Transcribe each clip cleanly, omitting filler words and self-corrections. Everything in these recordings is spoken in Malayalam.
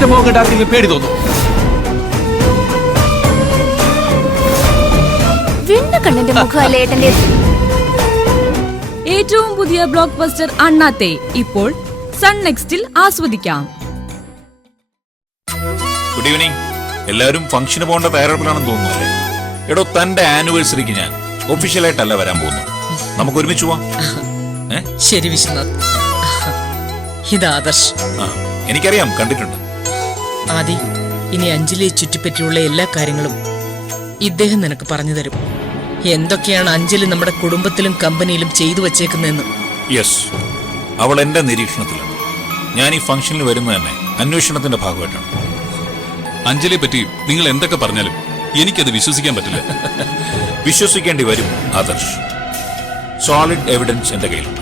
എന്റെ മുഖം കണ്ട ആർക്കെങ്കിലും പേടി തോന്നും? കണ്ണന്റെ മുഖമല്ലേ ഏട്ടന്റെ. ഏറ്റവും പുതിയ ബ്ലോക്ക് ബസ്റ്റർ അണ്ണാത്തെ ഇപ്പോൾ സൺ നെക്സ്റ്റിൽ ആസ്വദിക്കാം. Good evening. എല്ലാവരും ഫംഗ്ഷന് പോകേണ്ട തയ്യാറെടുപ്പിലാണെന്ന് തോന്നുന്നു അല്ലേ? എടോ, തന്റെ ആനിവേഴ്സറിക്ക് ഞാൻ ഒഫീഷ്യലായിട്ടല്ല വരാൻ പോകുന്നു. നമുക്ക് ഒരുമിച്ച് പോവാം. ശരി വിശ്വനാഥ്. ഇത് ആദർശ്. എനിക്കറിയാം, കണ്ടിട്ടുണ്ട്. ആദി, ഇനി അഞ്ജലിയെ ചുറ്റിപ്പറ്റിയുള്ള എല്ലാ കാര്യങ്ങളും ഇദ്ദേഹം നിനക്ക് പറഞ്ഞു തരും. എന്തൊക്കെയാണ് അഞ്ജലി നമ്മുടെ കുടുംബത്തിലും കമ്പനിയിലും ചെയ്തു വച്ചേക്കുന്നതെന്ന്. യെസ്, അവൾ എന്റെ നിരീക്ഷണത്തിലാണ്. ഞാൻ ഈ ഫംഗ്ഷനിൽ വരുന്നത് തന്നെ അന്വേഷണത്തിന്റെ ഭാഗമായിട്ടാണ്. അഞ്ജലിയെ പറ്റി നിങ്ങൾ എന്തൊക്കെ പറഞ്ഞാലും എനിക്കത് വിശ്വസിക്കാൻ പറ്റില്ല. വിശ്വസിക്കേണ്ടി വരും ആദർശ്. സോളിഡ് എവിഡൻസ് എന്റെ കയ്യിലുണ്ട്.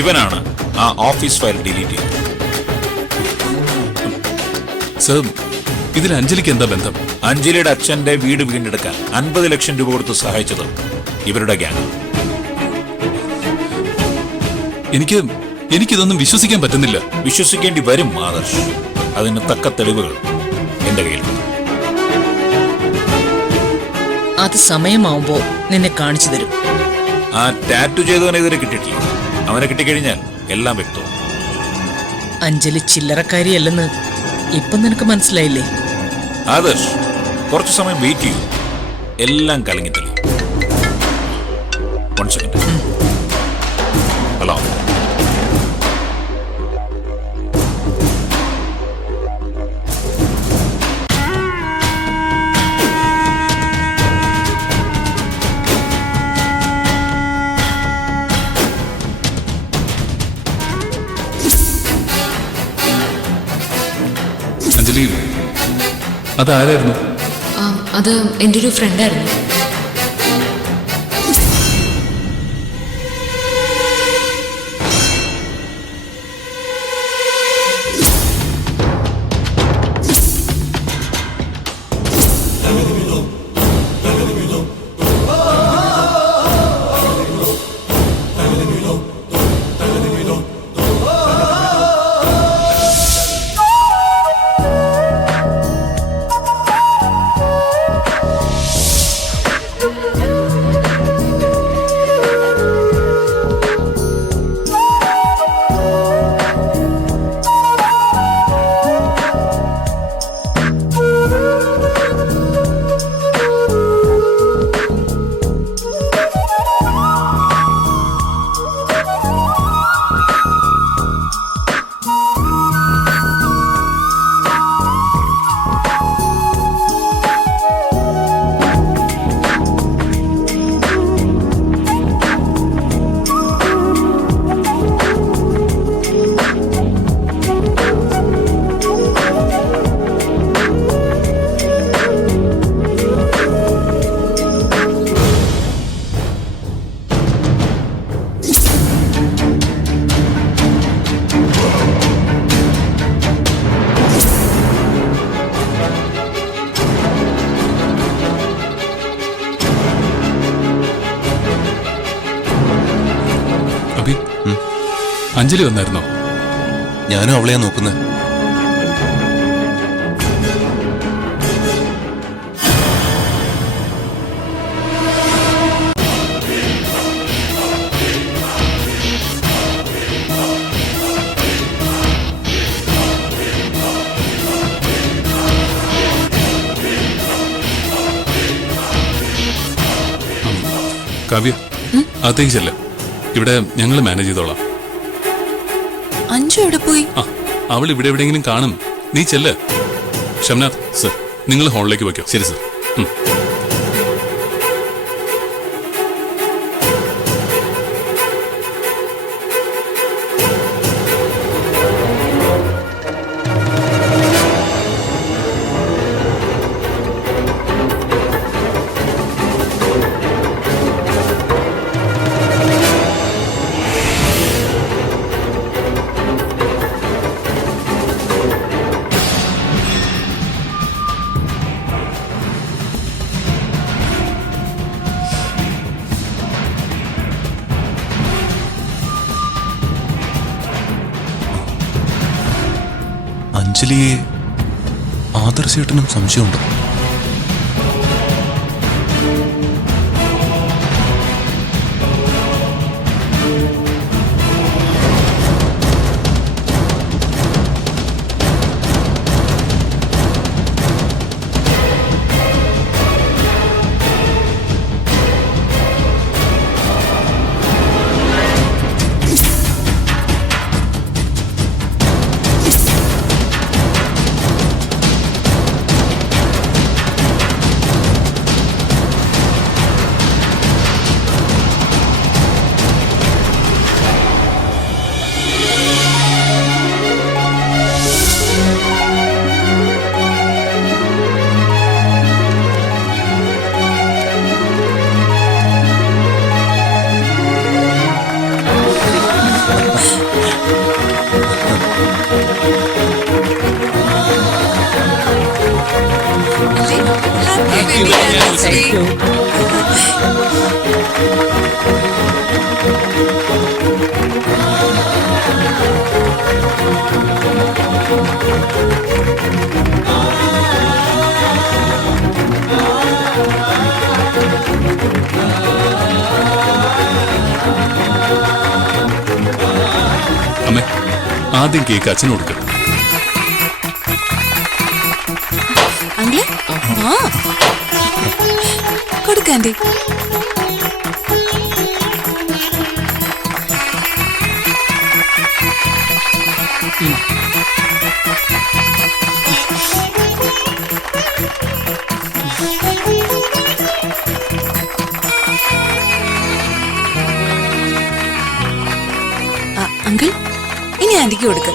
ഇവനാണ് ആ ഓഫീസ് ഫയൽ ഡിലീറ്റ് ചെയ്തത്. സർ, ഇതിൽ അഞ്ജലിക്ക് എന്താ ബന്ധം? അഞ്ജലിയുടെ അച്ഛന്റെ വീട് വീണ്ടെടുക്കാൻ 50 ലക്ഷം രൂപ കൊടുത്ത് സഹായിച്ചത് ഇവരുടെ ഗ്യാങ്. എനിക്കിതൊന്നും വിശ്വസിക്കാൻ പറ്റുന്നില്ല. വിശ്വസിക്കേണ്ടി വരും ആദർശ്. അതിന് തക്ക തെളിവുകൾ എന്റെ കയ്യിലുണ്ട്. അത് സമയമാവുമ്പോ നിന്നെ കാണിച്ചു തരും. ആ ടാറ്റു ചെയ്തവനെതിരെ കിട്ടിയിട്ടില്ല. അവനെ കിട്ടിക്കഴിഞ്ഞാൽ എല്ലാം വ്യക്തവും. അഞ്ജലി ചില്ലറക്കാരിയല്ലെന്ന് ഇപ്പം നിനക്ക് മനസ്സിലായില്ലേ? ആദർശ്, കുറച്ചു സമയം വെയിറ്റ് ചെയ്യൂ. എല്ലാം കലങ്ങിത്തല്ലേ. 1 സെക്കൻഡ്. ഹലോ. അഞ്ജലി, അതാരായിരുന്നു? അത് എൻ്റെ ഒരു ഫ്രണ്ടായിരുന്നു. അഞ്ജലി വന്നായിരുന്നോ? ഞാനും അവളെയാ നോക്കുന്നത്. കാവ്യ, അകത്തേക്ക് ചെല്ല. ഇവിടെ ഞങ്ങൾ മാനേജ് ചെയ്തോളാം. അഞ്ജു എവിടെ പോയി? അവൾ ഇവിടെ എവിടെയെങ്കിലും കാണും. നീ ചെല്ല്. ഷംനാഥ് സർ, നിങ്ങൾ ഹോളിലേക്ക് വയ്ക്കോ. ശരി സർ. അഞ്ജലിയെ ആദർശേട്ടനും സംശയമുണ്ടോ? അമ്മേ, ആദ്യം കേക്ക് അച്ഛന് കൊടുക്ക. അങ്കിള് ആ കൊടുക്കാൻ്റെ അങ്കിൾ ഇനി ആന്റിക്ക് കൊടുക്ക.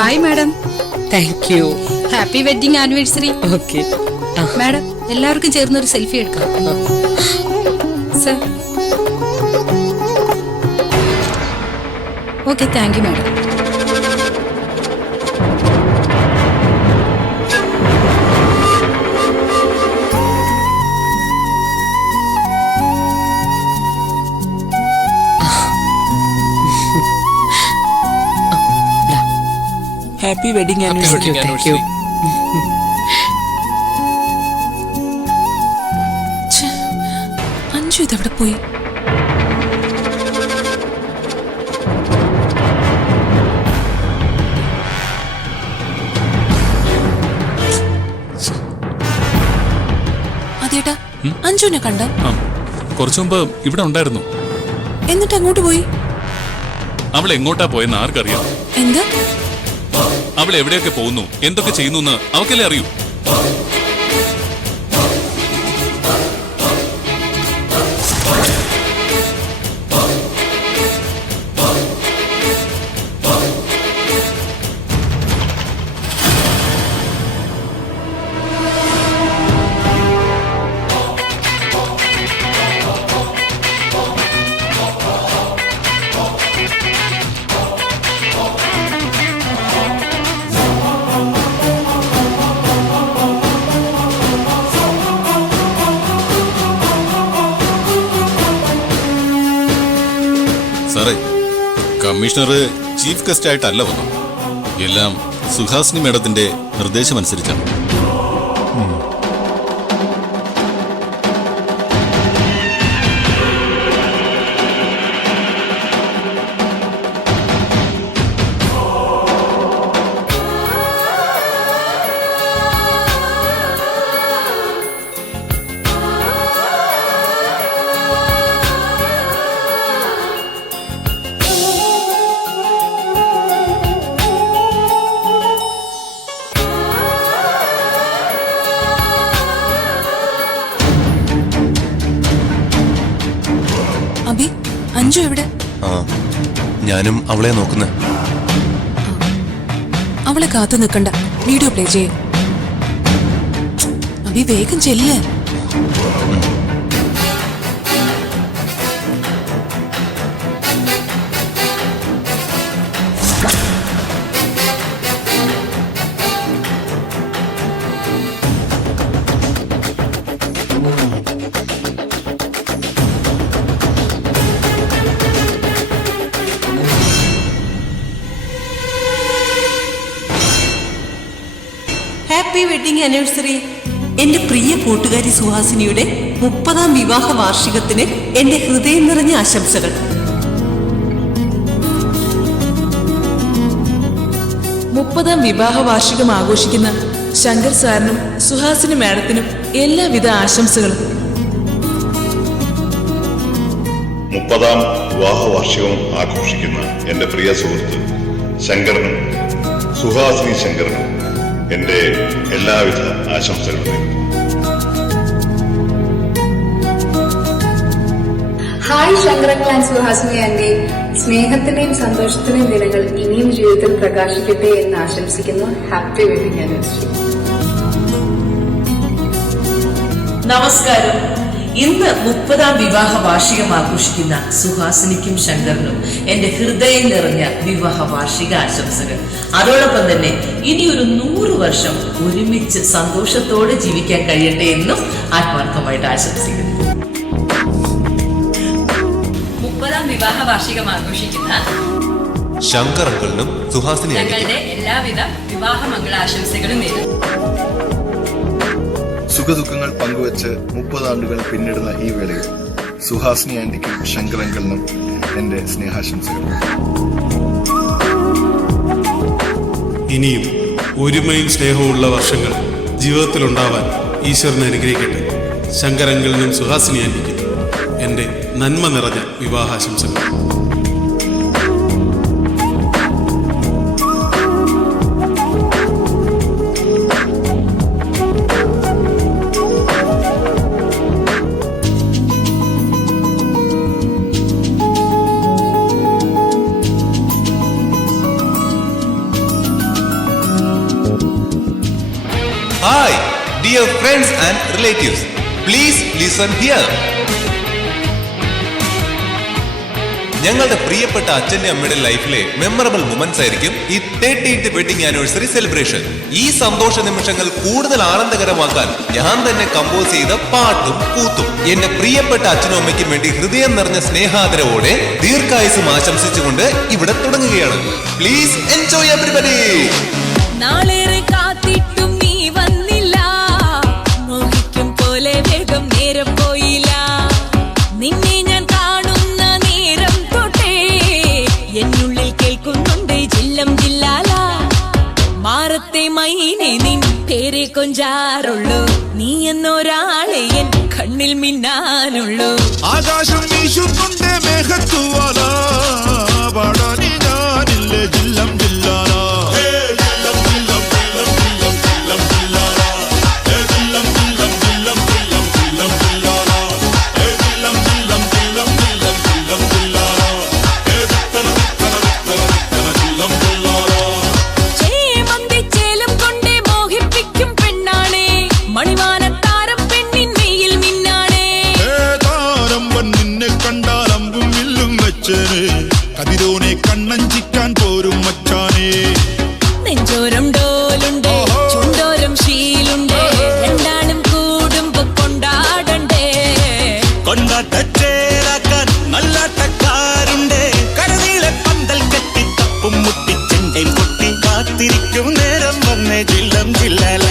Hi madam. Thank you. Happy wedding anniversary. Okay madam എല്ലാവർക്കും ചേർന്നൊരു സെൽഫി എടുക്കാം. Sir. Okay, thank you madam. Happy wedding anniversary. Thank you. Anju ഇതെവിടെ പോയി? അതേട്ടാ, അഞ്ജുവിനെ കണ്ട? കുറച്ചു മുമ്പ് ഇവിടെ ഉണ്ടായിരുന്നു. എന്നിട്ട് അങ്ങോട്ട് പോയി? അവൾ എങ്ങോട്ടാ പോയെന്ന് ആർക്കറിയാം? എന്താ? അവൾ എവിടെയൊക്കെ പോകുന്നു, എന്തൊക്കെ ചെയ്യുന്നു എന്ന് അവക്കല്ലേ അറിയൂ. സാറേ, കമ്മീഷണർ ചീഫ് ഗസ്റ്റ് ആയിട്ടല്ല വന്നു. എല്ലാം സുഹാസിനി മേഡത്തിന്റെ നിർദ്ദേശമനുസരിച്ചാണ്. അഞ്ജു എവിടെ? ഞാനും അവളെ നോക്കുന്നേ. അവളെ കാത്തു നിൽക്കണ്ട, വീഡിയോ പ്ലേ ചെയ്യേ. അഭി വേഗം ചെല്ല്. Happy wedding anniversary. എന്റെ പ്രിയ കൂട്ടുകാരി സുഹാസിനിയുടെ 30ാം വിവാഹ വാർഷികത്തിന് എന്റെ ഹൃദയം നിറഞ്ഞ ആശംസകൾ. 30ാം വിവാഹ വാർഷികം ആഘോഷിക്കുന്ന ശങ്കർ സാറിനും സുഹാസിനി മാഡത്തിനും എല്ലാവിധ ആശംസകളും. 30ാം വിവാഹ വാർഷികം ആഘോഷിക്കുന്ന എന്റെ പ്രിയ സുഹൃത്ത് ശങ്കരനും സുഹാസിനി ശങ്കരനും എന്റെ എല്ലാവിധ ആശംസകളും. ഹായ് ശങ്കരങ്ങൾ ആൻഡ് സുഹാസിനി ആൻറ്റി. സ്നേഹത്തിന്റെയും സന്തോഷത്തിന്റെയും ദിനങ്ങൾ ഇനിയും ജീവിതത്തിൽ പ്രകാശിക്കട്ടെ എന്ന് ആശംസിക്കുന്നു. Happy wedding anniversary. നമസ്കാരം. ഇന്ന് 30ാം വിവാഹ വാർഷികം ആഘോഷിക്കുന്ന സുഹാസിനിക്കും ശങ്കറിനും എന്റെ ഹൃദയം നിറഞ്ഞ വിവാഹ വാർഷിക ആശംസകൾ. അതോടൊപ്പം തന്നെ ഇനി ഒരു 100 വർഷം ഒരുമിച്ച് സന്തോഷത്തോടെ ജീവിക്കാൻ കഴിയട്ടെ എന്നും ആത്മാർത്ഥമായിട്ട് ആശംസിക്കുന്നു. 30ാം വിവാഹ വാർഷികം ആഘോഷിക്കുന്ന ശങ്കർ അങ്കിളിനും സുഹാസിനി ഞങ്ങളുടെ എല്ലാവിധ വിവാഹ മംഗളാശംസകളും നേരുന്നു. സുഖദുഃഖങ്ങൾ പങ്കുവച്ച് 30 ആണ്ടുകൾ പിന്നിടുന്ന ഈ വേളയിൽ സുഹാസിനി ആന്റിക്കും ശങ്കർ അങ്കിളിനും എന്റെ സ്നേഹാശംസകൾ. ഇനിയും ഒരുമയും സ്നേഹവുമുള്ള വർഷങ്ങൾ ജീവിതത്തിലുണ്ടാവാൻ ഈശ്വരനെ അനുഗ്രഹിക്കട്ടെ. ശങ്കർ അങ്കിളിനും സുഹാസിനി ആന്റിക്കും എന്റെ നന്മ നിറഞ്ഞ വിവാഹാശംസകൾ. Hi, dear friends and relatives. Please listen here. ഞങ്ങളുടെ പ്രിയപ്പെട്ട അച്ഛന്റെ അമ്മയുടെ ലൈഫിലെ മെമ്മറബിൾ മൊമെന്റ്സ് ആയിരിക്കും ഈ 30th വെഡിങ് ആനിവേഴ്സറി സെലിബ്രേഷൻ. ഈ സന്തോഷ നിമിഷങ്ങൾ കൂടുതൽ ആനന്ദകരമാക്കാൻ ഞാൻ തന്നെ കമ്പോസ് ചെയ്ത പാട്ടും കൂത്തും എന്റെ പ്രിയപ്പെട്ട അച്ഛനും അമ്മയ്ക്കും വേണ്ടി ഹൃദയം നിറഞ്ഞ സ്നേഹാദരവോടെ ദീർഘായുസ്സും ആശംസിച്ചുകൊണ്ട് ഇവിടെ തുടങ്ങുകയാണ്. Please enjoy everybody. നാളേറെ കാത്തിട്ടും നീ വന്നില്ല, മോഹിക്കും പോലെ വേഗം നേരം പോയില്ല. നിന്നെ ഞാൻ കാണുന്ന നേരം തൊട്ടേ എന്നുള്ളിൽ കേൾക്കുന്നുണ്ട് ജില്ലം ജില്ലാല. മാറത്തെ മൈനെ നിൻ പേരെ കൊഞ്ചാറുള്ളൂ, നീ എന്നൊരാളെ എൻ കണ്ണിൽ മിന്നാനുള്ളൂ. ആകാശം വീശുന്നുണ്ട് മേഘത്തുവാല, പാടാനി ഞാനില്ലേ ജില്ലം ജില്ലാല. കതിരോനെ കണ്ണഞ്ചിക്കാൻ പോരും മച്ചാനേ. നെഞ്ചോരം ഡോലുണ്ട്, ചുണ്ടോരം ശീലുണ്ട്, രണ്ടാളും കൂടുമ്പോ കൊണ്ടാടണ്ടേ. കൊണ്ടാട്ടച്ചേരാക്കാൻ നല്ലാട്ടക്കാരുണ്ട്, കരനീളെ പന്തൽ കെട്ടി തപ്പും മുട്ടിച്ചെണ്ടയും പൊട്ടി കാത്തിരിക്കും നേരം വന്നേ ജില്ലം ജില്ലല.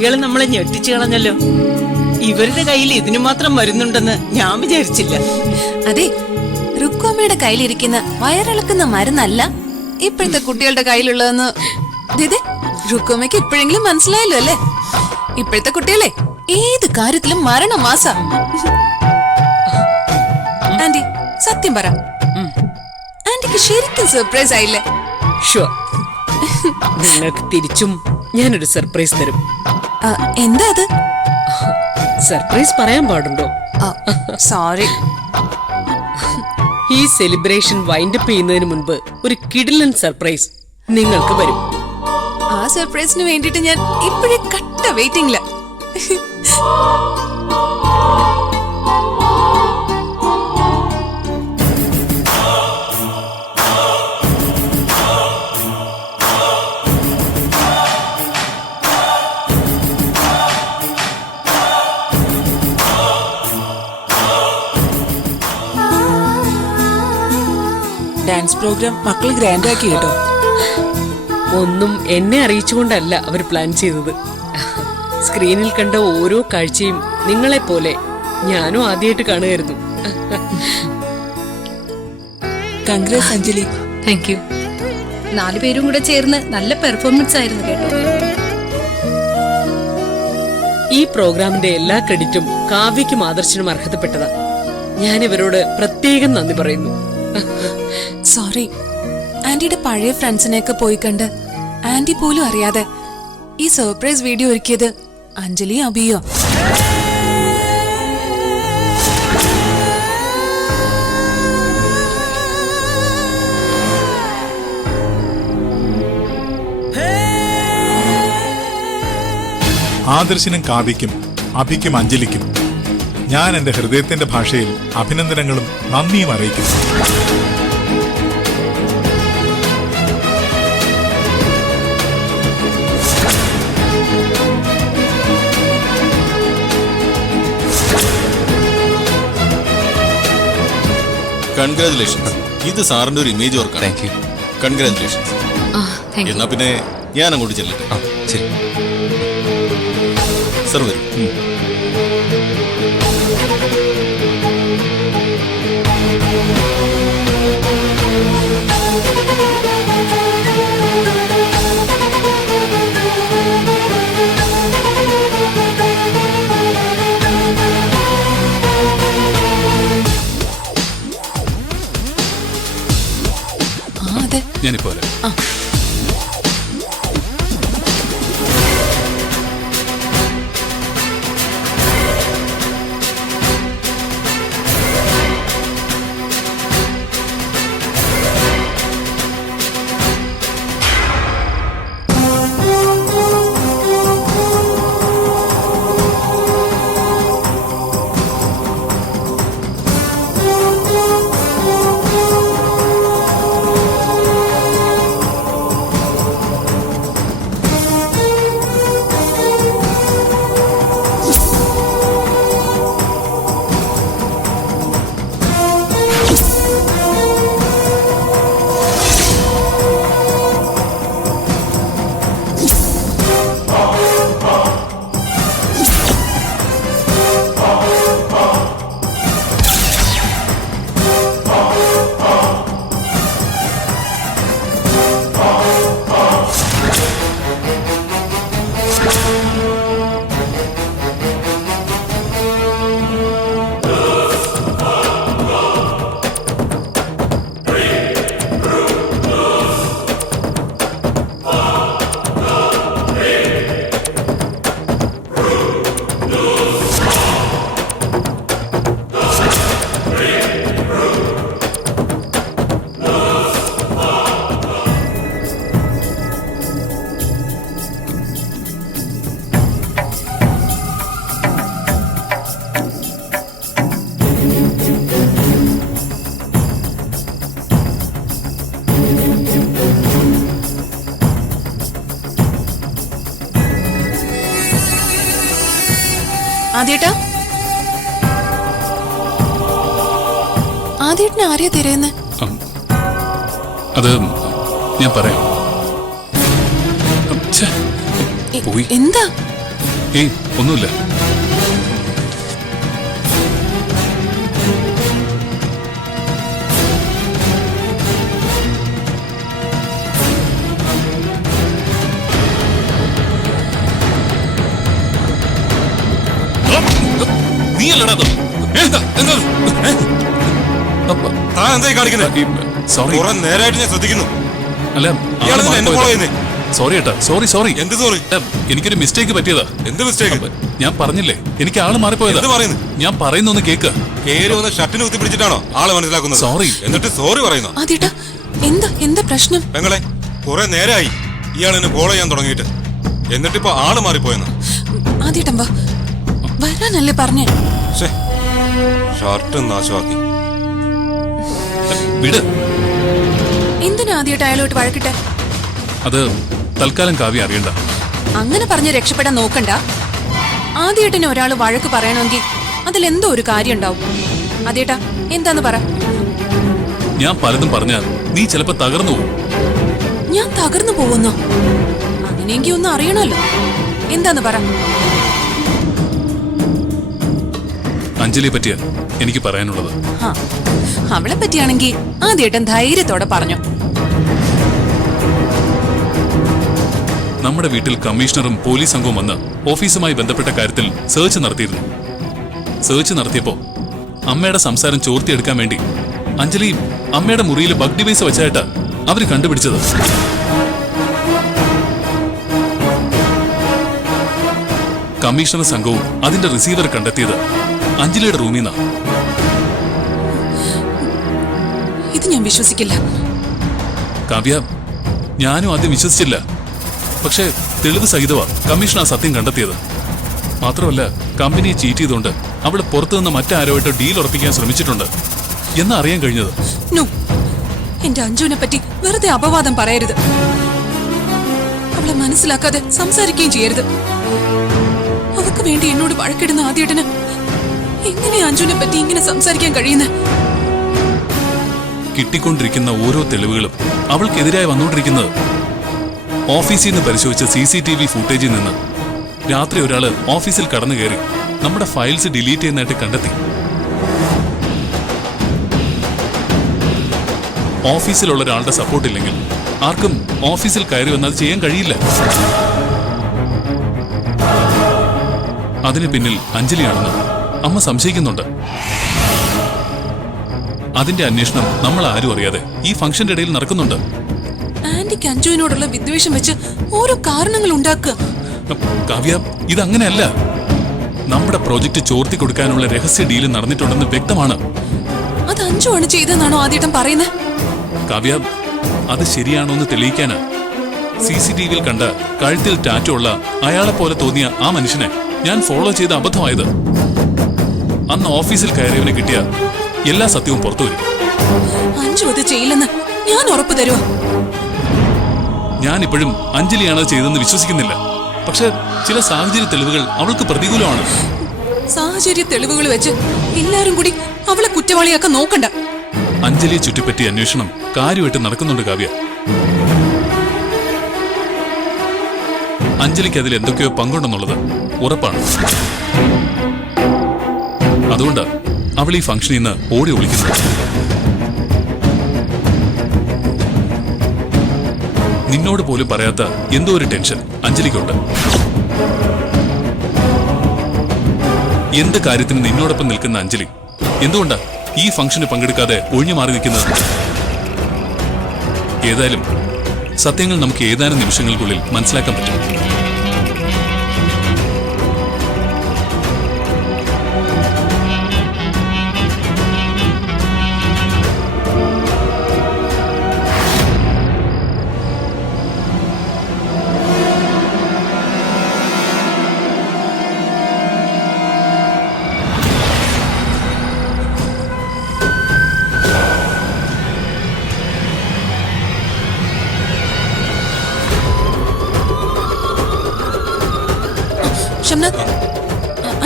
കുട്ടികൾ നമ്മളെ ഞെട്ടിച്ചു കളഞ്ഞല്ലോ. ഇവരുടെ കയ്യിൽ ഇതിനു മാത്രം മരുന്നുണ്ടെന്ന് ഞാൻ വിചാരിച്ചില്ല. അതെ, റുക്കോമ്മയുടെ കയ്യിലിരിക്കുന്ന വയറിളക്കുന്ന മരുന്നല്ല ഇപ്പോഴത്തെ കുട്ടികളുടെ കയ്യിലുള്ളതെന്ന് റുക്കോമ്മയ്ക്ക് ഇപ്പോഴെങ്കിലും മനസ്സിലായല്ലോ അല്ലേ? ഇപ്പോഴത്തെ കുട്ടികളെ ഏത് കാര്യത്തിലും മരണമാസ. ആന്റി സത്യം പറ, ആന്റിക്ക് ശരിക്കും സർപ്രൈസ് ആയില്ലേ? നിങ്ങൾക്ക് തിരിച്ചും ഞാനൊരു സർപ്രൈസ് തരും. എന്താ അത്? സർപ്രൈസ് പറയാൻ പാടുണ്ടോ? സോറി. ഈ സെലിബ്രേഷൻ വൈൻഡപ്പ് ചെയ്യുന്നതിന് മുൻപ് ഒരു കിടിലൻ സർപ്രൈസ് നിങ്ങൾക്ക് വരും. ആ സർപ്രൈസിന് വേണ്ടിട്ട് ഞാൻ ഇപ്പോഴേ കട്ട വെയിറ്റിംഗില. ഡാൻസ് പ്രോഗ്രാം മക്കള് ഗ്രാൻഡ് ആക്കി കേട്ടോ. ഒന്നും എന്നെ അറിയിച്ചുകൊണ്ടല്ല അവർ പ്ലാൻ ചെയ്തത്. സ്ക്രീനിൽ കണ്ട ഓരോ കാഴ്ചയും നിങ്ങളെപ്പോലെ ഞാനും ആദ്യമായിട്ട് കാണുമായിരുന്നു. കൺഗ്രാറ്റ്സ് അഞ്ജലി. Thank you. 4 പേരും കൂടെ ചേർന്ന് നല്ല പെർഫോമൻസ് ആയിരുന്നു കേട്ടോ. ഈ പ്രോഗ്രാമിന്റെ എല്ലാ ക്രെഡിറ്റും കാവ്യയ്ക്കും ആദർശനും അർഹതപ്പെട്ടതാ. ഞാൻ ഇവരോട് പ്രത്യേകം നന്ദി പറയുന്നു. സോറി, ആന്റിയുടെ പഴയ ഫ്രണ്ട്സിനെയൊക്കെ പോയി കണ്ട് ആന്റി പോലും അറിയാതെ ഈ സർപ്രൈസ് വീഡിയോ ഒരുക്കിയത് അഞ്ജലി അബിയോ. ആദർശിനും കാവ്യയ്ക്കും അഭിക്കും അഞ്ജലിക്കും ഞാൻ എന്റെ ഹൃദയത്തിന്റെ ഭാഷയിൽ അഭിനന്ദനങ്ങളും നന്ദിയും അറിയിക്കുന്നു. കൺഗ്രാജുലേഷൻസ്. ഇത് സാറിന്റെ ഒരു ഇമേജ് വർക്കാണ്. Thank you. കൺഗ്രാജുലേഷൻസ്. എന്നാ പിന്നെ ഞാൻ അങ്ങോട്ട് ചെല്ലട്ടെ. ശരി സർ വരും. ഞാനിപ്പോ വരാം. ആദ്യേട്ടാ, ആദ്യേട്ടനെ ആരെയാ തിരയുന്നേ? അത് ഞാൻ പറയാം. എന്താ? ഏയ് ഒന്നുമില്ല. സോറി, നേരായിട്ട് ഞാൻ ശ്രദ്ധിക്കുന്നു. അല്ല, സോറി ഏട്ടാ, സോറി സോറി. എന്ത് സോറി? എനിക്കൊരു മിസ്റ്റേക്ക് പറ്റിയതാ. എന്ത് മിസ്റ്റേക്ക്? ഞാൻ പറഞ്ഞില്ലേ, എനിക്ക് ആള് മാറിപ്പോയതാ. ഞാൻ പറയുന്നൊന്ന് കേക്ക്. കേറി വന്ന് ഷർട്ടിന് കുത്തി പിടിച്ചിട്ടാണോ ആളെ മനസ്സിലാക്കുന്നത്? സോറി. എന്നിട്ട് സോറി പറയുന്നു. ആദ്യേട്ടാ, എന്താ പ്രശ്നം? പെങ്ങളെ, കുറെ നേരമായി ഇയാൾ എന്നെ ഫോളോ ചെയ്യാൻ തുടങ്ങിയിട്ട്. എന്നിട്ടിപ്പോ ആള് മാറിപ്പോയെന്ന്. ആദ്യേട്ടൻ വാ, വരാനല്ലേ പറഞ്ഞേ? ഷർട്ട് നാശമാക്കി. വിട്. എന്തിനാ ആദ്യമായിട്ട് അയാളോട്ട് വഴക്കിട്ടെ? അത് തൽക്കാലം കാവ്യ അറിയണ്ട. അങ്ങനെ പറഞ്ഞ് രക്ഷപ്പെടാൻ നോക്കണ്ട. ആദ്യേട്ടന് ഒരാൾ വഴക്ക് പറയണമെങ്കിൽ അതിലെന്തോ ഒരു കാര്യം ഉണ്ടാവും. ആദ്യേട്ടാ, എന്താന്ന് പറ. ഞാൻ പലതും പറഞ്ഞാൽ നീ ചിലപ്പോ തകർന്നു പോകും. ഞാൻ തകർന്നു പോകുന്നോ? അങ്ങനെയെങ്കിൽ ഒന്ന് അറിയണമല്ലോ. എന്താന്ന് പറ. അഞ്ജലിയെ പറ്റിയാ എനിക്ക് പറയാനുള്ളത്. അവളെ പറ്റിയാണെങ്കിൽ ആദ്യേട്ടൻ ധൈര്യത്തോടെ പറഞ്ഞു. നമ്മുടെ വീട്ടിൽ കമ്മീഷണറും പോലീസ് സംഘവും വന്ന് ഓഫീസുമായി ബന്ധപ്പെട്ട കാര്യത്തിൽ സെർച്ച് നടത്തിയിരുന്നു. സെർച്ച് നടത്തിയപ്പോ അമ്മയുടെ സംസാരം ചോർത്തിയെടുക്കാൻ വേണ്ടി അഞ്ജലി അമ്മയുടെ മുറിയിൽ ബഗ് ഡിവൈസ് വെച്ചായിട്ടാ അവര് കണ്ടുപിടിച്ചത്. കമ്മീഷണർ സംഘവും അതിന്റെ റിസീവർ കണ്ടെത്തിയത് അഞ്ജലിയുടെ റൂമിൽ നിന്നാ. ഇത് ഞാൻ വിശ്വസിക്കില്ല. കാവ്യ, ഞാനും ആദ്യം വിശ്വസിച്ചില്ല. പക്ഷേ തെളിവ് സഹിതമാ കമ്മീഷണർ സത്യം കണ്ടെത്തിയത്. മാത്രമല്ല, കമ്പനിയെ ചീറ്റ് ചെയ്തുകൊണ്ട് അവള് പുറത്തുനിന്ന് മറ്റാരോയിട്ട് ഡീൽ ഉറപ്പിക്കാൻ ശ്രമിച്ചിട്ടുണ്ട് എന്ന് അറിയാൻ കഴിഞ്ഞത്. എന്റെ അഞ്ജുവിനെ പറ്റി വെറുതെ അപവാദം പറയരുത്. അവളെ മനസ്സിലാക്കാതെ സംസാരിക്കുകയും ചെയ്യരുത്. അവർക്ക് വേണ്ടി എന്നോട് വഴക്കിടുന്ന ആദ്യേട്ടന് എങ്ങനെ അഞ്ജുവിനെ പറ്റി ഇങ്ങനെ സംസാരിക്കാൻ കഴിയുന്നത്? കിട്ടിക്കൊണ്ടിരിക്കുന്ന ഓരോ തെളിവുകളും അവൾക്കെതിരായി വന്നുകൊണ്ടിരിക്കുന്നത്. ഓഫീസിൽ നിന്ന് പരിശോധിച്ച CCTV ഫുട്ടേജിൽ നിന്ന് രാത്രി ഒരാള് ഓഫീസിൽ കടന്നു കയറി നമ്മുടെ ഫയൽസ് ഡിലീറ്റ് ചെയ്യുന്നതായിട്ട് കണ്ടെത്തി. ഓഫീസിലുള്ള ഒരാളുടെ സപ്പോർട്ട് ഇല്ലെങ്കിൽ ആർക്കും ഓഫീസിൽ കയറി വന്നാൽ ചെയ്യാൻ കഴിയില്ല. അതിന് പിന്നിൽ അഞ്ജലിയാണെന്ന് അമ്മ സംശയിക്കുന്നുണ്ട്. അതിന്റെ അന്വേഷണം നമ്മൾ ആരും അറിയാതെ ഈ ഫംഗ്ഷന്റെ ഇടയിൽ നടക്കുന്നുണ്ട്. ആന്റിക്ക് അഞ്ജുവിനോടുള്ള വിദ്വേഷം വെച്ച് ഓരോ കാരണങ്ങൾ ഉണ്ടാക്കുക. കാവ്യ, ഇതങ്ങനെയല്ല. നമ്മുടെ പ്രോജക്റ്റ് ചോർത്തി കൊടുക്കാനുള്ള രഹസ്യ ഡീല് നടന്നിട്ടുണ്ടെന്ന് വ്യക്തമാണ്. അത് അഞ്ജു ആണ് ചെയ്തെന്നാണോ ആദ്യേട്ടൻ പറയുന്നത്? കാവ്യ, അത് ശരിയാണോ എന്ന് തെളിയിക്കാനാ CCTVയിൽ കണ്ട കഴുത്തിൽ ടാറ്റു ഉള്ള അയാളെ പോലെ തോന്നിയ ആ മനുഷ്യനെ ഞാൻ ഫോളോ ചെയ്ത അബദ്ധമായത്. അന്ന് ഓഫീസിൽ കയറിയവനെ കിട്ടിയ എല്ലാ സത്യവും പുറത്തു വരും. അഞ്ജു അത് ചെയ്യില്ലെന്ന് ഞാൻ ഉറപ്പു തരുമോ? ഞാനിപ്പോഴും അഞ്ജലിയാണ് ചെയ്തെന്ന് വിശ്വസിക്കുന്നില്ല. പക്ഷെ ചില സാഹചര്യ തെളിവുകൾ അവൾക്ക് പ്രതികൂലമാണ്. സാഹചര്യ തെളിവുകൾ വെച്ച് എല്ലാരും കൂടി അവളെ കുറ്റവാളിയാക്കാൻ നോക്കണ്ട. അഞ്ജലിയെ ചുറ്റിപ്പറ്റി അന്വേഷണം കാര്യമായിട്ട് നടക്കുന്നുണ്ട് കാവ്യ. അഞ്ജലിക്ക് അതിൽ എന്തൊക്കെയോ പങ്കുണ്ടെന്നുള്ളത് ഉറപ്പാണ്. അതുകൊണ്ട് അവൾ ഈ ഫംഗ്ഷനിൽ നിന്ന് ഓടി ഒളിക്കുന്നു. നിന്നോട് പോലും പറയാത്ത എന്തോ ഒരു ടെൻഷൻ അഞ്ജലിക്കുണ്ട്. എന്ത് കാര്യത്തിന് നിന്നോടൊപ്പം നിൽക്കുന്ന അഞ്ജലി എന്തുകൊണ്ടാ ഈ ഫംഗ്ഷന് പങ്കെടുക്കാതെ ഒഴിഞ്ഞു മാറി നിൽക്കുന്നത്? ഏതായാലും സത്യങ്ങൾ നമുക്ക് ഏതാനും നിമിഷങ്ങൾക്കുള്ളിൽ മനസ്സിലാക്കാൻ പറ്റും.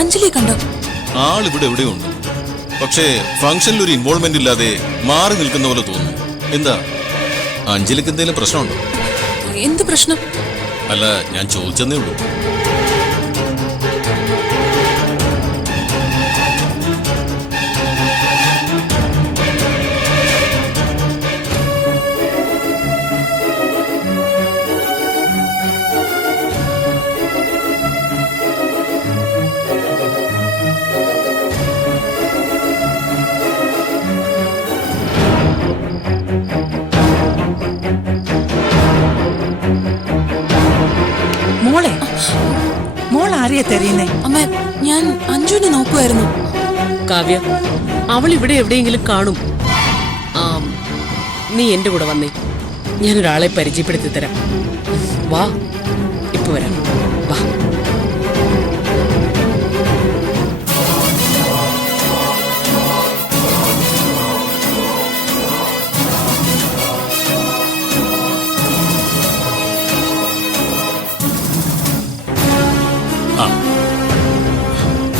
അഞ്ജലി കണ്ടോ? ആളിവിടെ എവിടെയുണ്ട്. പക്ഷേ ഫംഗ്ഷനിൽ ഒരു ഇൻവോൾവ്മെന്റ് ഇല്ലാതെ മാറി നിൽക്കുന്ന പോലെ തോന്നുന്നു. എന്താ, അഞ്ജലിക്ക് എന്തെങ്കിലും പ്രശ്നമുണ്ടോ? എന്ത് പ്രശ്നം? അല്ല, ഞാൻ ചോദിച്ചെന്നേ ഉള്ളൂ. ആരെയാ തെരയുന്നേ? അമ്മ, ഞാൻ അഞ്ജുവിനെ നോക്കുമായിരുന്നു. കാവ്യ, അവൾ ഇവിടെ എവിടെയെങ്കിലും കാണും. നീ എന്റെ കൂടെ വന്നേ, ഞാനൊരാളെ പരിചയപ്പെടുത്തി തരാം. വാ, ഇപ്പൊ വരാം. വാ.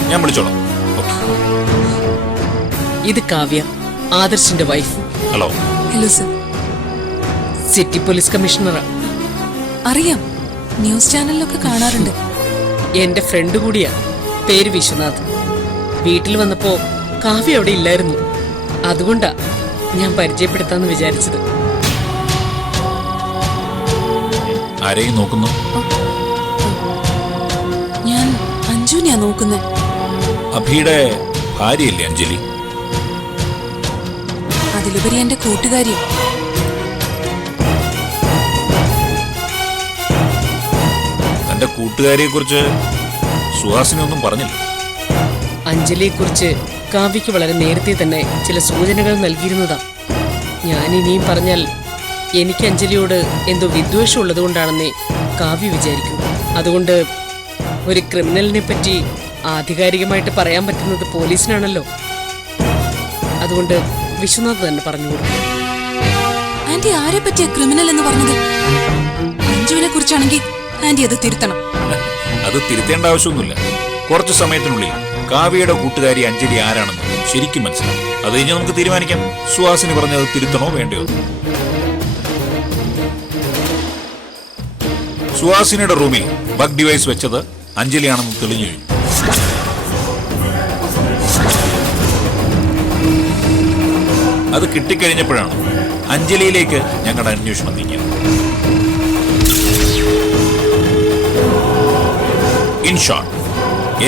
ഞാൻ വിളിച്ചോളാം. ഇത് കാവ്യ, ആദർശിന്റെ wife. Hello. Hello sir. City police കമ്മീഷണറാ. അറിയാം, ന്യൂസ് ചാനലിലൊക്കെ കാണാറുണ്ട്. എന്റെ ഫ്രണ്ട് കൂടിയാ, പേര് വിശ്വനാഥ്. വീട്ടിൽ വന്നപ്പോ കാവ്യ അവിടെ ഇല്ലായിരുന്നു, അതുകൊണ്ടാ ഞാൻ പരിചയപ്പെടുത്താന്ന് വിചാരിച്ചത്. ആരെയും നോക്കുന്നു? ഞാൻ അഞ്ജുനെയാ നോക്കുന്നത്. അഭിയുടെ ഭാര്യയല്ലേ അഞ്ജലി? അതിലുപരി എന്റെ കൂട്ടുകാരിയും. തന്റെ കൂട്ടുകാരിയെ കുറിച്ച് സുഹാസിനി ഒന്നും പറഞ്ഞില്ല. അഞ്ജലിയെ കുറിച്ച് കാവ്യക്ക് വളരെ നേരത്തെ തന്നെ ചില സൂചനകൾ നൽകിയിരുന്നതാ. ഞാൻ ഇനിയും പറഞ്ഞാൽ എനിക്ക് അഞ്ജലിയോട് എന്തോ വിദ്വേഷം ഉള്ളതുകൊണ്ടാണെന്നേ കാവ്യ വിചാരിക്കും. അതുകൊണ്ട് ഒരു ക്രിമിനലിനെ പറ്റി ആധികാരികമായിട്ട് പറയാൻ പറ്റുന്നത് പോലീസിനാണല്ലോ. അതുകൊണ്ട് വിശ്വനാഥ് തന്നെ പറഞ്ഞു കൊടുക്കും. ആന്റി ആരെ പറ്റിയ ക്രിമിനൽ എന്ന് പറഞ്ഞത്? അഞ്ജുവിനെ കുറിച്ചാണെങ്കിൽ ആന്റി അത് തിരുത്തണം. അത് തിരുത്തേണ്ട ആവശ്യമൊന്നുമില്ല. കുറച്ചു സമയത്തിനുള്ളിൽ കാവ്യയുടെ കൂട്ടുകാരി അഞ്ജലി ആരാണെന്ന് ശരിക്കും മനസ്സിലാവും. അത് കഴിഞ്ഞ് നമുക്ക് തീരുമാനിക്കാം സുഹാസിനി പറഞ്ഞത് തിരുത്തണോ വേണ്ടയോ. സുഹാസിനിയുടെ റൂമിൽ ബഗ് ഡിവൈസ് വെച്ചത് അഞ്ജലിയാണെന്ന് തെളിഞ്ഞു കഴിഞ്ഞു. അത് കിട്ടിക്കഴിഞ്ഞപ്പോഴാണ് അഞ്ജലിയിലേക്ക് ഞങ്ങളുടെ അന്വേഷണം നീങ്ങിയത്. ഇൻ ഷോർട്ട്,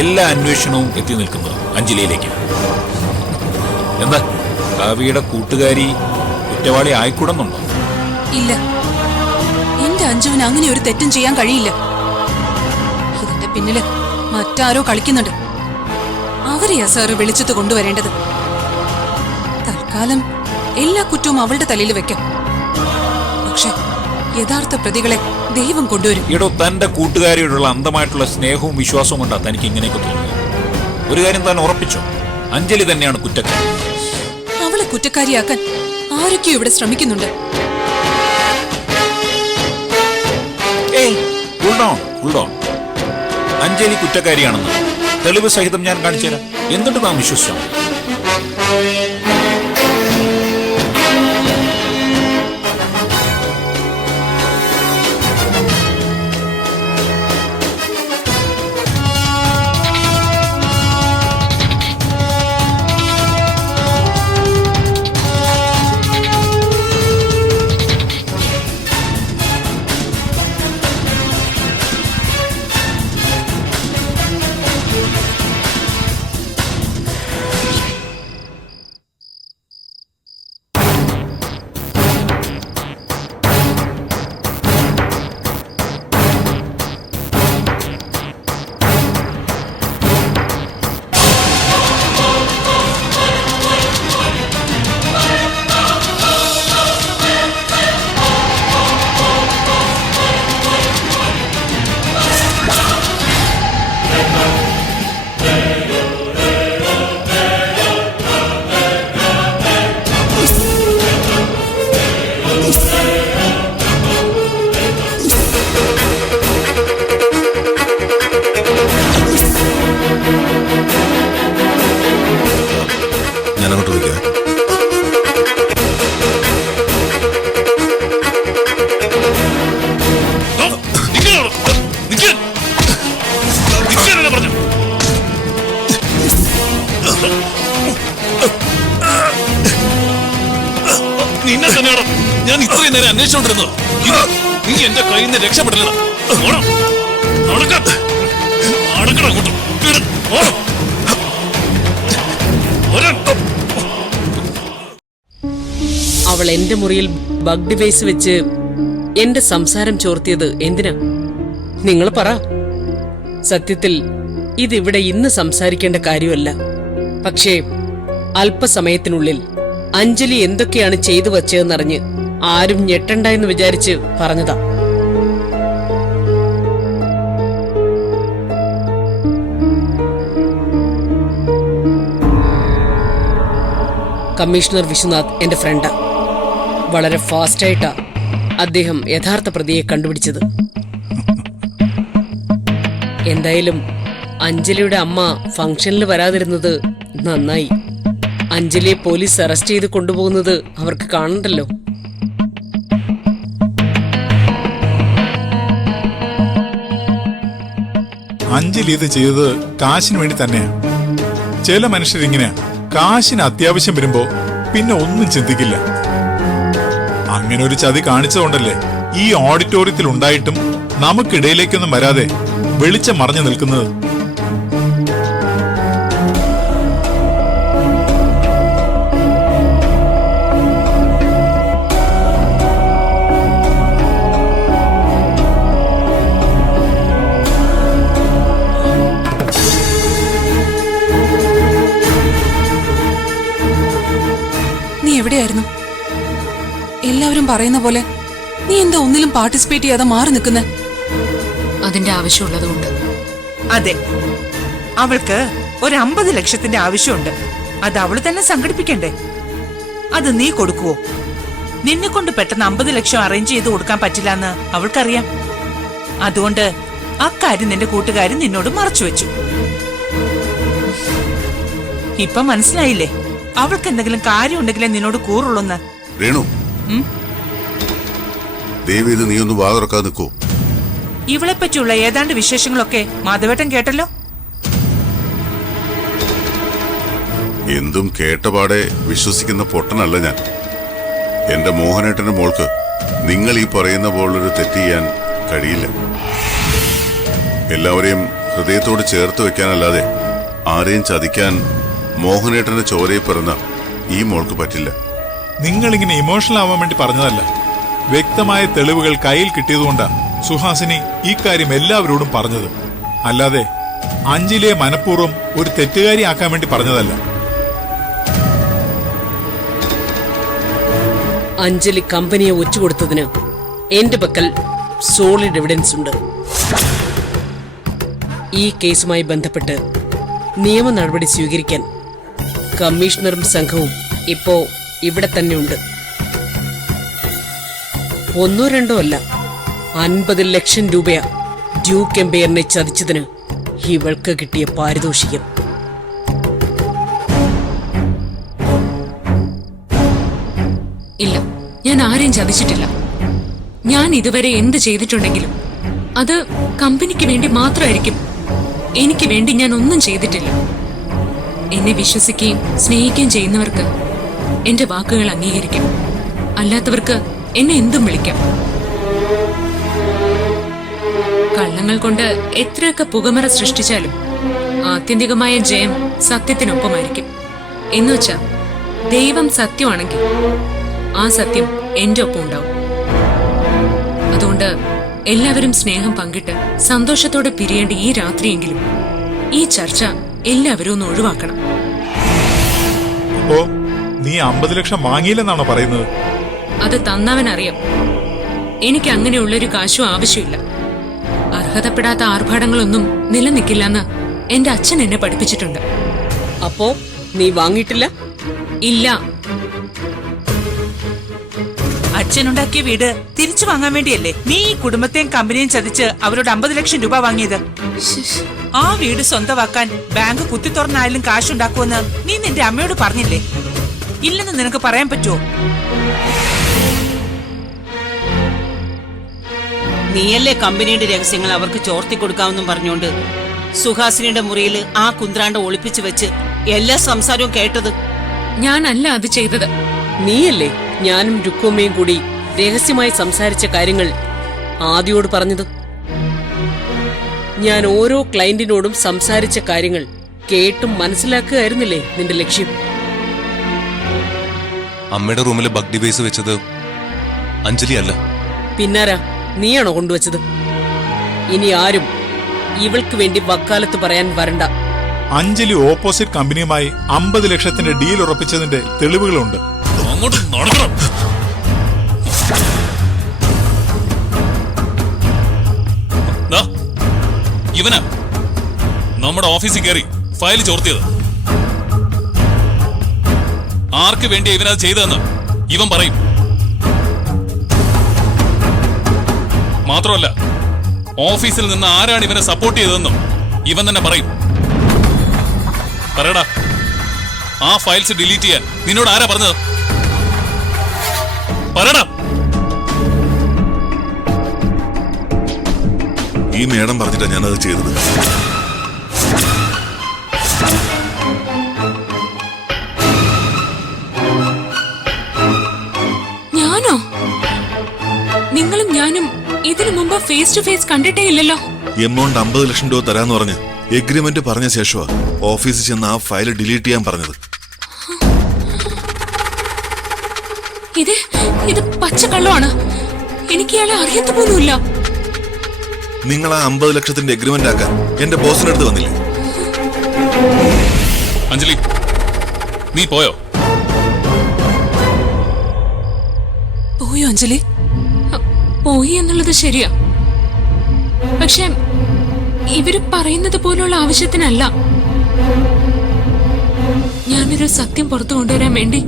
എല്ലാ അന്വേഷണവും എത്തി നിൽക്കുന്നത് അഞ്ജലിയിലേക്ക്. എന്താ കാവ്യയുടെ കൂട്ടുകാരി കുറ്റവാളി ആയിക്കൂടുന്നുണ്ടോ? ഇല്ല, എന്റെ അഞ്ജുവിന് അങ്ങനെ ഒരു തെറ്റും ചെയ്യാൻ കഴിയില്ല. ഇതിന്റെ പിന്നില് മറ്റാരോ കളിക്കുന്നുണ്ട്. അവരെയാ സാറ് വെളിച്ചത്ത് കൊണ്ടുവരേണ്ടത്. തൽക്കാലം എല്ലാ കുറ്റവും അവളുടെ തലയിൽ വെക്കാം. പക്ഷെ യഥാർത്ഥ പ്രതികളെ ദൈവം കൊണ്ടുവരും. ഈടോ, തന്റെ കൂട്ടുകാരിയോടുള്ള അന്ധമായിട്ടുള്ള സ്നേഹവും വിശ്വാസവും കൊണ്ടാ തനിക്ക് ഇങ്ങനെയൊക്കെ തോന്നുന്നത്. ഒരു കാര്യം താൻ ഉറപ്പിച്ചോ, അഞ്ജലി തന്നെയാണ് കുറ്റക്കാരി. അവളെ കുറ്റക്കാരിയാക്കാൻ ആരൊക്കെയോ ഇവിടെ ശ്രമിക്കുന്നുണ്ട്. അഞ്ജലി കുറ്റക്കാരിയാണെന്ന് തെളിവ് സഹിതം ഞാൻ കാണിച്ചുതരാം. എന്നിട്ട് താൻ വിശ്വസിച്ചോ? ഞാനങ്ങോട്ട് വിളിക്കാം. നിന്നെ തന്നെയാണ് ഞാൻ ഇത്രയും നേരം അന്വേഷിച്ചോണ്ടിരുന്നത്. നീ എന്റെ കയ്യിൽ നിന്ന് രക്ഷപ്പെടില്ല. അവൾ എന്റെ മുറിയിൽ ബഗ് ഡിവൈസ് വെച്ച് എന്റെ സംസാരം ചോർത്തിയത് എന്തിനാ? നിങ്ങൾ പറ. സത്യത്തിൽ ഇതിവിടെ ഇന്ന് സംസാരിക്കേണ്ട കാര്യമല്ല. പക്ഷേ അല്പസമയത്തിനുള്ളിൽ അഞ്ജലി എന്തൊക്കെയാണ് ചെയ്തു വച്ചതെന്നറിഞ്ഞ് ആരും ഞെട്ടണ്ട എന്ന് വിചാരിച്ച് പറഞ്ഞതാ. കമ്മീഷണർ വിശ്വനാഥ് എന്റെ ഫ്രണ്ടാ. വളരെ ഫാസ്റ്റായിട്ടാ അദ്ദേഹം യഥാർത്ഥ പ്രതിയെ കണ്ടുപിടിച്ചത്. എന്തായാലും അഞ്ജലിയുടെ അമ്മ ഫംഗ്ഷനിൽ വരാതിരുന്നത് നന്നായി. അഞ്ജലിയെ പോലീസ് അറസ്റ്റ് ചെയ്ത് കൊണ്ടുപോകുന്നത് അവർക്ക് കാണണ്ടല്ലോ. അഞ്ജലി ഇത് ചെയ്തത് കാശിന് വേണ്ടി തന്നെയാ. ചില മനുഷ്യരിങ്ങനെ കാശിന് അത്യാവശ്യം വരുമ്പോ പിന്നെ ഒന്നും ചിന്തിക്കില്ല. അങ്ങനെ ഒരു ചതി കാണിച്ചതുകൊണ്ടല്ലേ ഈ ഓഡിറ്റോറിയത്തിൽ ഉണ്ടായിട്ടും നമുക്കിടയിലേക്കൊന്നും വരാതെ വെളിച്ചം മറഞ്ഞു നിൽക്കുന്നത്. നീ എവിടെയായിരുന്നു? എല്ലാവരും പറയുന്ന പോലെ നീ എന്താ ഒന്നിലും പാർട്ടിസിപ്പേറ്റ് ചെയ്യാതെ മാറി നിൽക്കുന്നേ? അതിന്റെ ആവശ്യമുള്ളതുകൊണ്ട്. അതെ, അവൾക്ക് ഒരു 50 ലക്ഷത്തിന്റെ ആവശ്യമുണ്ട്. അത് അവള് തന്നെ സംഘടിപ്പിക്കണ്ടേ? അത് നീ കൊടുക്കുവോ? നിന്നെ കൊണ്ട് പെട്ടെന്ന് 50 ലക്ഷം അറേഞ്ച് ചെയ്ത് കൊടുക്കാൻ പറ്റില്ല എന്ന് അവൾക്കറിയാം. അതുകൊണ്ട് അക്കാര്യം നിന്റെ കൂട്ടുകാരൻ നിന്നോട് മറച്ചു വെച്ചു. ഇപ്പൊ മനസ്സിലായില്ലേ അവൾക്ക് എന്തെങ്കിലും കാര്യം ഉണ്ടെങ്കിലേ നിന്നോട് കൂറുള്ളൂന്ന്? രേണു, ദേവി, ഇത് നീ ഒന്ന് വാതുറക്കാതെ നിൽക്കൂ. ഇവളെ പറ്റിയുള്ള ഏതാണ്ട് വിശേഷങ്ങളൊക്കെ മാധവേട്ടൻ കേട്ടല്ലോ. എന്തും കേട്ടപാടെ വിശ്വസിക്കുന്ന പൊട്ടനല്ല ഞാൻ. എന്റെ മോഹനേട്ടന്റെ മോൾക്ക് നിങ്ങൾ ഈ പറയുന്ന പോലൊരു തെറ്റ് ചെയ്യാൻ കഴിയില്ല. എല്ലാവരെയും ഹൃദയത്തോട് ചേർത്ത് വെക്കാനല്ലാതെ ആരെയും ചതിക്കാൻ മോഹനേട്ടന്റെ ചോരയിൽ പിറന്ന ഈ മോൾക്ക് പറ്റില്ല. നിങ്ങളിങ്ങനെ ഇമോഷണൽ ആവാൻ വേണ്ടി പറഞ്ഞതല്ല. വ്യക്തമായ തെളിവുകൾ കയ്യിൽ കിട്ടിയതുകൊണ്ടാ സുഹാസിനി ഈ കാര്യം എല്ലാവരോടും പറഞ്ഞത്. അല്ലാതെ അഞ്ജലിയെ മനഃപൂർവ്വം ഒരു തെറ്റുകാരിയാക്കാൻ വേണ്ടി പറഞ്ഞതല്ല. അഞ്ജലി കമ്പനിയെ ഒറ്റുകൊടുത്തതിന് എന്റെ പക്കൽ സോളിഡ് എവിഡൻസ് ഉണ്ട്. ഈ കേസുമായി ബന്ധപ്പെട്ട് നിയമ നടപടി സ്വീകരിക്കാൻ കമ്മീഷണറും സംഘവും ഇപ്പോ ഇവിടെ തന്നെയുണ്ട്. 1 2 അല്ല, 50 ലക്ഷം രൂപയാ ഡ്യൂക്ക് എംപയറിനെ ചതിച്ചതിന് ഇവൾക്ക് കിട്ടിയ പാരിതോഷികം. ഇല്ല, ഞാൻ ആരെയും ചതിച്ചിട്ടില്ല. ഞാൻ ഇതുവരെ എന്ത് ചെയ്തിട്ടുണ്ടെങ്കിലും അത് കമ്പനിക്ക് വേണ്ടി മാത്രമായിരിക്കും. എനിക്ക് വേണ്ടി ഞാൻ ഒന്നും ചെയ്തിട്ടില്ല. എന്നെ വിശ്വസിക്കുകയും സ്നേഹിക്കുകയും ചെയ്യുന്നവർക്ക് എന്റെ വാക്കുകൾ അംഗീകരിക്കാം. അല്ലാത്തവർക്ക് എന്നെ എന്തും വിളിക്കാം. കള്ളങ്ങൾ കൊണ്ട് എത്രയൊക്കെ പുകമറ സൃഷ്ടിച്ചാലും ആത്യന്തികമായ ജയം സത്യത്തിനൊപ്പമായിരിക്കും. എന്നുവെച്ചാ ദൈവം സത്യമാണെങ്കിൽ ആ സത്യം എന്റെ ഒപ്പം ഉണ്ടാവും. അതുകൊണ്ട് എല്ലാവരും സ്നേഹം പങ്കിട്ട് സന്തോഷത്തോടെ പിരിയേണ്ട ഈ രാത്രിയെങ്കിലും ഈ ചർച്ച എല്ലാവരും ഒന്ന് ഒഴിവാക്കണം. അപ്പോ നീ 50 ലക്ഷം വാങ്ങിയില്ലെന്നാണോ പറയുന്നത്? അത് തന്നവനറിയാം. എനിക്ക് അങ്ങനെയുള്ളൊരു കാശും ആവശ്യമില്ല. അർഹതപ്പെടാത്ത ആർഭാടങ്ങളൊന്നും നിലനിൽക്കില്ലെന്ന് എന്റെ അച്ഛൻ എന്നെ പഠിപ്പിച്ചിട്ടുണ്ട്. അപ്പോ നീ വാങ്ങിയിട്ടില്ല? ഇല്ല. അച്ഛനുണ്ടാക്കിയ വീട് തിരിച്ചു വാങ്ങാൻ വേണ്ടിയല്ലേ നീ ഈ കുടുംബത്തെയും കമ്പനിയും ചതിച്ച് അവരോട് 50 ലക്ഷം രൂപ വാങ്ങിയത്? ആ വീട് സ്വന്തമാക്കാൻ ബാങ്ക് കുത്തി തുറന്നായാലും കാശുണ്ടാക്കുമെന്ന് നീ നിന്റെ അമ്മയോട് പറഞ്ഞില്ലേ? ഇല്ലെന്ന് നിനക്ക് പറയാൻ പറ്റുമോ? നീയല്ലേ കമ്പനിയുടെ രഹസ്യങ്ങൾ അവർക്ക് ചോർത്തി കൊടുക്കാമെന്നും പറഞ്ഞുകൊണ്ട് സുഹാസിനിയുടെ മുറിയിൽ ആ കുന്ത്രാണ്ട ഒളിപ്പിച്ചു വെച്ച് എല്ലാ സംസാരവും കേട്ടത്? ഞാനല്ല അത് ചെയ്തത്. നീയല്ലേ ഞാനും രുക്കോമ്മയും കൂടി രഹസ്യമായി സംസാരിച്ച കാര്യങ്ങൾ ആദിയോട് പറഞ്ഞത്? ഞാൻ ഓരോ ക്ലയന്റിനോടും സംസാരിച്ച കാര്യങ്ങൾ കേട്ടും മനസ്സിലാക്കുകയായിരുന്നില്ലേ നിന്റെ ലക്ഷ്യം? അമ്മയുടെ റൂമിലെ ബഗ് ഡിവൈസ് വെച്ചത് അഞ്ജലി അല്ല. പിന്നാരാ? നീയാണോ കൊണ്ടുവച്ചത്? ഇനി ആരും ഇവൾക്ക് വേണ്ടി വക്കാലത്ത് പറയാൻ വരണ്ട. അഞ്ജലി ഓപ്പോസിറ്റ് കമ്പനിയുമായി 50 ലക്ഷത്തിന്റെ ഡീൽ ഉറപ്പിച്ചതിന്റെ തെളിവുകളുണ്ട്. അങ്ങോട്ട് നടക്കണം. ഇവനാ നമ്മുടെ ഓഫീസിൽ കയറി ഫയൽ ചോർത്തിയത്. ആർക്ക് വേണ്ടി ഇവനത് ചെയ്തതെന്ന് ഇവൻ പറയും. മാത്രമല്ല, ഓഫീസിൽ നിന്ന് ആരാണ് ഇവനെ സപ്പോർട്ട് ചെയ്തതെന്നും ഇവൻ തന്നെ പറയും. പറയടാ, ആ ഫയൽസ് ഡിലീറ്റ് ചെയ്യാൻ നിന്നോട് ആരാ പറഞ്ഞത്? പറയടാ. ഈ മേഡം പറഞ്ഞിട്ടാ ഞാനത് ചെയ്തത്. ഞാനോ? നിങ്ങളും ഞാനും ഇതിനു മുമ്പ് ഫേസ് ടു ഫേസ് കണ്ടിട്ടേ ഇല്ലല്ലോ. എമൗണ്ട് 50 ലക്ഷം രൂപ തരാന്ന് പറഞ്ഞ് എഗ്രിമെന്റ് പറഞ്ഞ ശേഷമാ ഓഫീസിൽ ചെന്ന് ആ ഫയൽ ഡിലീറ്റ് ചെയ്യാൻ പറഞ്ഞത്. ഇത് പച്ചക്കള്ളമാണ്. എനിക്ക് ഇയാളെ അറിയത്ത പോലുമില്ല. നിങ്ങൾ ആ 50 ലക്ഷത്തിന്റെ എഗ്രിമെന്റ് ആക്കാൻ എന്റെ ബോസിന്റെ അടുത്ത് വന്നില്ലേ? അഞ്ജലി, നീ പോയോ? പോയോ അഞ്ജലി? പോയി എന്നുള്ളത് ശരിയാ. പക്ഷെ ഇവര് പറയുന്നത് പോലുള്ള ആവശ്യത്തിനല്ല. ഞാനൊരു സത്യം പുറത്തു കൊണ്ടുവരാൻ വേണ്ടി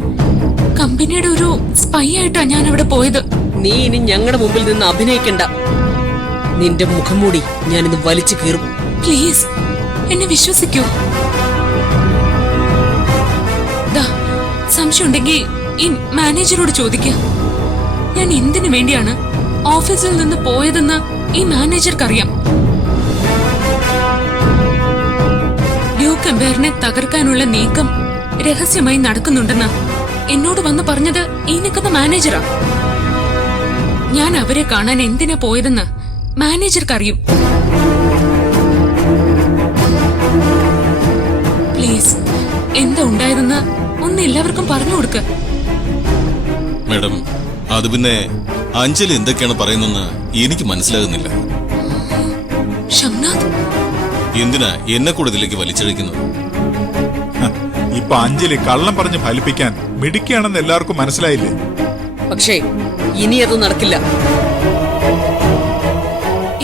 കമ്പനിയുടെ ഒരു സ്പൈ ആയിട്ടാ ഞാൻ അവിടെ പോയത്. നീ ഇനി ഞങ്ങളുടെ മുമ്പിൽ നിന്ന് അഭിനയിക്കണ്ട. നിന്റെ മുഖം മൂടി ഞാനിന്ന് വലിച്ചു കീറും. പ്ലീസ് എന്നെ വിശ്വസിക്കൂ. സംശയം ഉണ്ടെങ്കിൽ ഈ മാനേജരോട് ചോദിക്കുക. ഞാൻ എന്തിനു വേണ്ടിയാണ് ഓഫീസിൽ നിന്ന് പോയതെന്ന് ഈ മാനേജർക്കറിയാം. ഡ്യൂക്ക് എംപയറിനെ തകർക്കാനുള്ള നീക്കം രഹസ്യമായി നടക്കുന്നുണ്ടെന്ന് എന്നോട് വന്ന് പറഞ്ഞത് ഈ നിൽക്കുന്ന മാനേജറാ. ഞാൻ അവരെ കാണാൻ എന്തിനാ പോയതെന്ന് മാനേജർക്കറിയും. പ്ലീസ്, എന്താ ഉണ്ടായതെന്ന് ഒന്ന് എല്ലാവർക്കും പറഞ്ഞു കൊടുക്ക. മേഡം, അത് പിന്നെ അഞ്ജലി എന്തൊക്കെയാണ് പറയുന്നെന്ന് എനിക്ക് മനസ്സിലാകുന്നില്ല. ഷംനാഥ്, എന്തിനാ എന്നെ കൂടെ ഇതിലേക്ക് വലിച്ചഴിക്കുന്നത്? ഇപ്പൊ അഞ്ജലി കള്ളം പറഞ്ഞ് ഫലിപ്പിക്കാൻ മിടുക്കിയാണെന്ന് എല്ലാവർക്കും മനസ്സിലായില്ലേ? പക്ഷേ ഇനി അത് നടക്കില്ല.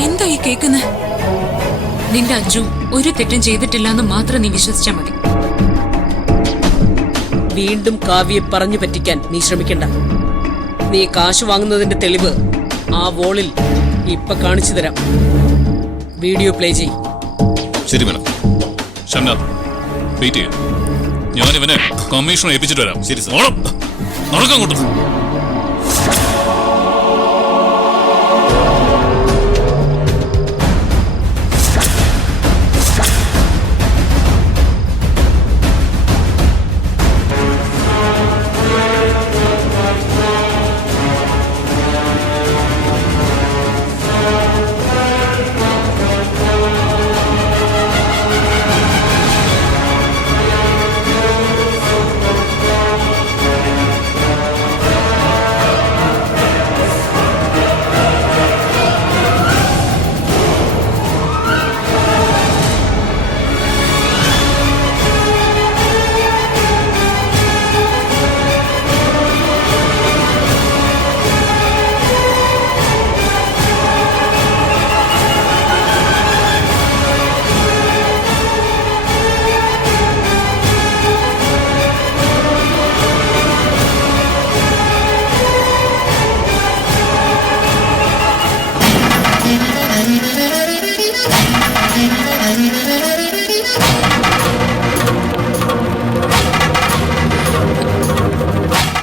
എന്താ ഈ കേക്കുന്നെ? നിന്റെ അഞ്ജു ഒരു തെറ്റും ചെയ്തിട്ടില്ല എന്ന് മാത്രം നീ വിശ്വസിച്ചാ മതി. വീണ്ടും കാവ്യെ പറഞ്ഞു പറ്റിക്കാൻ നീ ശ്രമിക്കണ്ട. നീ കാശ് വാങ്ങുന്നതിന്റെ തെളിവ് ആ വോളിൽ ഇപ്പൊ കാണിച്ചു തരാം. വീഡിയോ പ്ലേ ചെയ്. ശരി മേഡം. ഷംനാഥ്, വെയിറ്റ് ചെയ്യാം. ഞാൻ ഇവനെ കമ്മീഷണർ ഏൽപ്പിച്ചിട്ട് വരാം. ശരി സാർ. നടക്കങ്ങോട്ട്.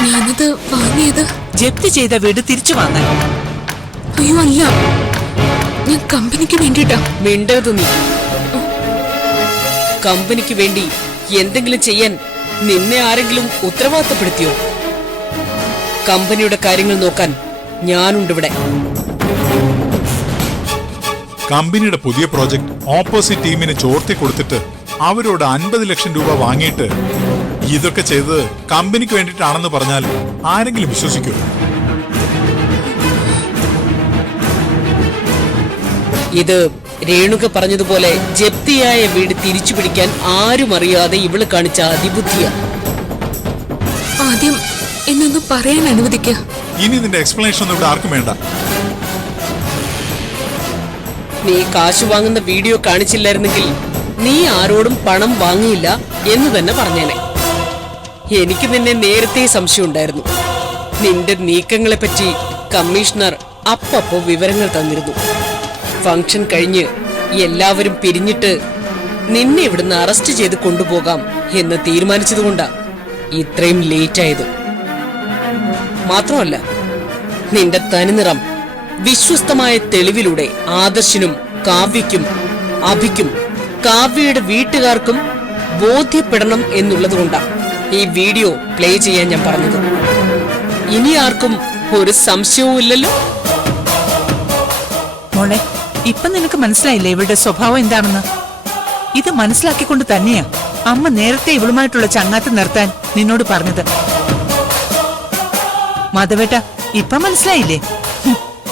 ഞാനത് വാങ്ങിയത് ജപ്തി ചെയ്ത വീട് തിരിച്ചു വാങ്ങാൻ. അയ്യോ അല്ല, ഞാൻ കമ്പനിക്ക് വേണ്ടിട്ടാ. മിണ്ടരുത് നീ. കമ്പനിക്ക് വേണ്ടി എന്തെങ്കിലും ചെയ്യാൻ നിന്നെ ആരെങ്കിലും ഉത്തരവാദിത്തപ്പെടുത്തിയോ? കമ്പനിയുടെ കാര്യങ്ങൾ നോക്കാൻ ഞാനുണ്ടിവിടെ. കമ്പനിയുടെ പുതിയ പ്രോജക്ട് ഓപ്പോസിറ്റ് ടീമിന് ചോർത്തി കൊടുത്തിട്ട് അവരോട് 50 ലക്ഷം രൂപ വാങ്ങിയിട്ട് ഇതൊക്കെ ചെയ്തത് കമ്പനിക്ക് വേണ്ടിയിട്ടാണെന്ന് പറഞ്ഞാൽ ആരെങ്കിലും വിശ്വസിക്കൂ? ഇത് രേണുക പറഞ്ഞതുപോലെ ജപ്തിയായ വീട് തിരിച്ചു പിടിക്കാൻ ആരും അറിയാതെ ഇവള് കാണിച്ച അതിബുദ്ധിയാ. ആദ്യം എന്നൊന്ന് പറയാൻ അനുവദിക്കുക. ഇനി നിന്റെ എക്സ്പ്ലനേഷൻ ഒന്നും ഇവിടെ ആർക്കും വേണ്ട. നീ കാശ് വാങ്ങുന്ന വീഡിയോ കാണിച്ചില്ലായിരുന്നെങ്കിൽ നീ ആരോടും പണം വാങ്ങിയില്ല എന്ന് തന്നെ പറഞ്ഞേനെ. എനിക്ക് നിന്നെ നേരത്തെ സംശയമുണ്ടായിരുന്നു. നിന്റെ നീക്കങ്ങളെപ്പറ്റി കമ്മീഷണർ അപ്പപ്പോ വിവരങ്ങൾ തന്നിരുന്നു. ഫംഗ്ഷൻ കഴിഞ്ഞ് എല്ലാവരും പിരിഞ്ഞിട്ട് നിന്നെ ഇവിടുന്ന് അറസ്റ്റ് ചെയ്ത് കൊണ്ടുപോകാം എന്ന് തീരുമാനിച്ചതുകൊണ്ടാ ഇത്രയും ലേറ്റ് ആയത്. മാത്രമല്ല, നിന്റെ തനിനിറം വിശ്വസ്തമായ തെളിവിലൂടെ ആദർശിനും കാവ്യയ്ക്കും അഭിക്കും കാവ്യയുടെ വീട്ടുകാർക്കും ബോധ്യപ്പെടണം എന്നുള്ളതുകൊണ്ടാ ഈ വീഡിയോ പ്ലേ ചെയ്യാൻ ഞാൻ പറഞ്ഞത്. ഇനി ആർക്കും ഒരു സംശയവും ഇല്ലല്ലോ. മോളെ, ഇപ്പൊ നിനക്ക് മനസ്സിലായില്ലേ ഇവളുടെ സ്വഭാവം എന്താണെന്ന്? ഇത് മനസ്സിലാക്കിക്കൊണ്ട് തന്നെയാ അമ്മ നേരത്തെ ഇവളുമായിട്ടുള്ള ചങ്ങാത്തം നിർത്താൻ നിന്നോട് പറഞ്ഞത്. മാധവേട്ട, ഇപ്പൊ മനസ്സിലായില്ലേ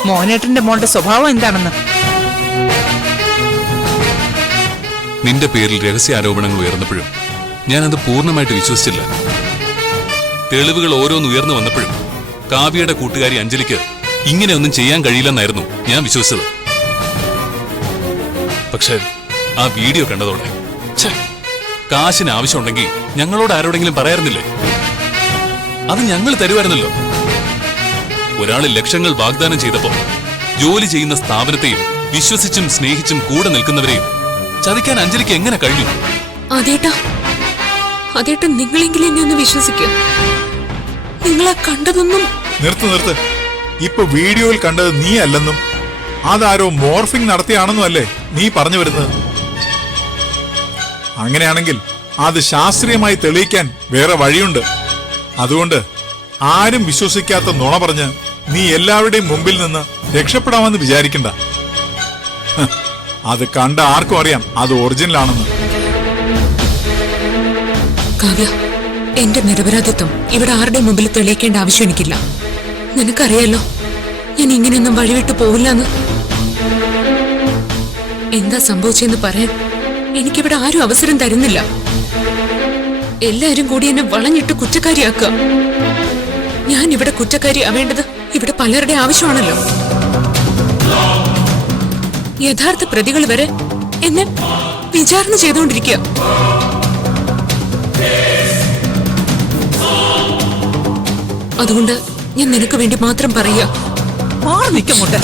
മോനേട്ടന്റെ മോളുടെ സ്വഭാവം എന്താണെന്ന്? നിന്റെ പേരിൽ രഹസ്യാരോപണങ്ങൾ ഉയർന്നപ്പോഴും ഞാനത് പൂർണ്ണമായിട്ട് വിശ്വസിച്ചില്ല. തെളിവുകൾ ഓരോന്ന് ഉയർന്നു വന്നപ്പോഴും കാവ്യയുടെ കൂട്ടുകാരി അഞ്ജലിക്ക് ഇങ്ങനെയൊന്നും ചെയ്യാൻ കഴിയില്ലെന്നായിരുന്നു ഞാൻ വിശ്വസിച്ചത്. പക്ഷെ ആ വീഡിയോ കണ്ടതോടെ കാശിന് ആവശ്യമുണ്ടെങ്കിൽ ഞങ്ങളോട് ആരോടെങ്കിലും പറയാറുന്നില്ലേ? അത് ഞങ്ങൾ തരുമായിരുന്നല്ലോ. ഒരാള് ലക്ഷങ്ങൾ വാഗ്ദാനം ചെയ്തപ്പോ ജോലി ചെയ്യുന്ന സ്ഥാപനത്തെയും വിശ്വസിച്ചും സ്നേഹിച്ചും കൂടെ നിൽക്കുന്നവരെയും ചതിക്കാൻ അഞ്ജലിക്ക് എങ്ങനെ കഴിഞ്ഞു? അതേട്ടാ നിങ്ങളെങ്കിലും എന്നെ ഒന്ന് വിശ്വസിക്കൂ. നിങ്ങളാ കണ്ടതൊന്നും. നിർത്ത്. ഇപ്പൊ വീഡിയോയിൽ കണ്ടത് നീ അല്ലെന്നും അതാരോ മോർഫിംഗ് നടത്തിയാണെന്നും അല്ലേ നീ പറഞ്ഞു വരുന്നത്? അങ്ങനെയാണെങ്കിൽ അത് ശാസ്ത്രീയമായി തെളിയിക്കാൻ വേറെ വഴിയുണ്ട്. അതുകൊണ്ട് ആരും വിശ്വസിക്കാത്ത നുണ പറഞ്ഞ് നീ എല്ലാവരുടെയും മുമ്പിൽ നിന്ന് രക്ഷപ്പെടാമെന്ന് വിചാരിക്കണ്ട. അത് കണ്ട ആർക്കും അറിയാം അത് ഒറിജിനൽ ആണെന്ന്. കാവ്യ, എന്റെ നിരപരാധിത്വം ഇവിടെ ആരുടെ മുമ്പിൽ തെളിയിക്കേണ്ട ആവശ്യം എനിക്കില്ല. നിനക്കറിയാലോ ഞാൻ ഇങ്ങനെയൊന്നും വഴിവിട്ട് പോവില്ലെന്ന്. എന്താ സംഭവിച്ചെന്ന് പറയാൻ എനിക്കിവിടെ ആരും അവസരം തരുന്നില്ല. എല്ലാരും കൂടി എന്നെ വളഞ്ഞിട്ട് കുറ്റക്കാരിയാക്കുക. ഞാൻ ഇവിടെ കുറ്റക്കാരി ആവേണ്ടത് ഇവിടെ പലരുടെ ആവശ്യമാണല്ലോ. യഥാർത്ഥ പ്രതികൾ വരെ എന്നെ വിചാരണ ചെയ്തുകൊണ്ടിരിക്കുക. അതുകൊണ്ട് ഞാൻ നിനക്ക് വേണ്ടി മാത്രം പറയുക. മാറി നിൽക്കുമുണ്ട്.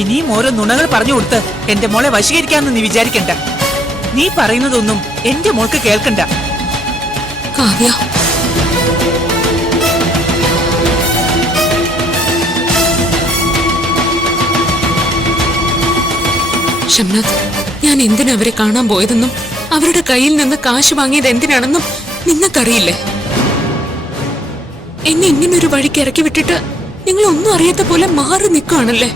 ഇനിയും ഓരോ നുണകൾ പറഞ്ഞു കൊടുത്ത് എന്റെ മോളെ വശീകരിക്കാന്ന് നീ വിചാരിക്കണ്ട. നീ പറയുന്നതൊന്നും എന്റെ മോൾക്ക് കേൾക്കണ്ട. കാവ്യ, ഷംനാഥ്, ഞാൻ എന്തിനാ അവരെ കാണാൻ പോയതെന്നും അവരുടെ കയ്യിൽ നിന്ന് കാശ് വാങ്ങിയത് എന്തിനാണെന്നും നിങ്ങൾക്കറിയില്ലേ? എന്നെ ഇങ്ങനൊരു വഴിക്ക് ഇറക്കി വിട്ടിട്ട് നിങ്ങൾ ഒന്നും അറിയാത്ത പോലെ മാറി നിൽക്കുകയാണല്ലേ?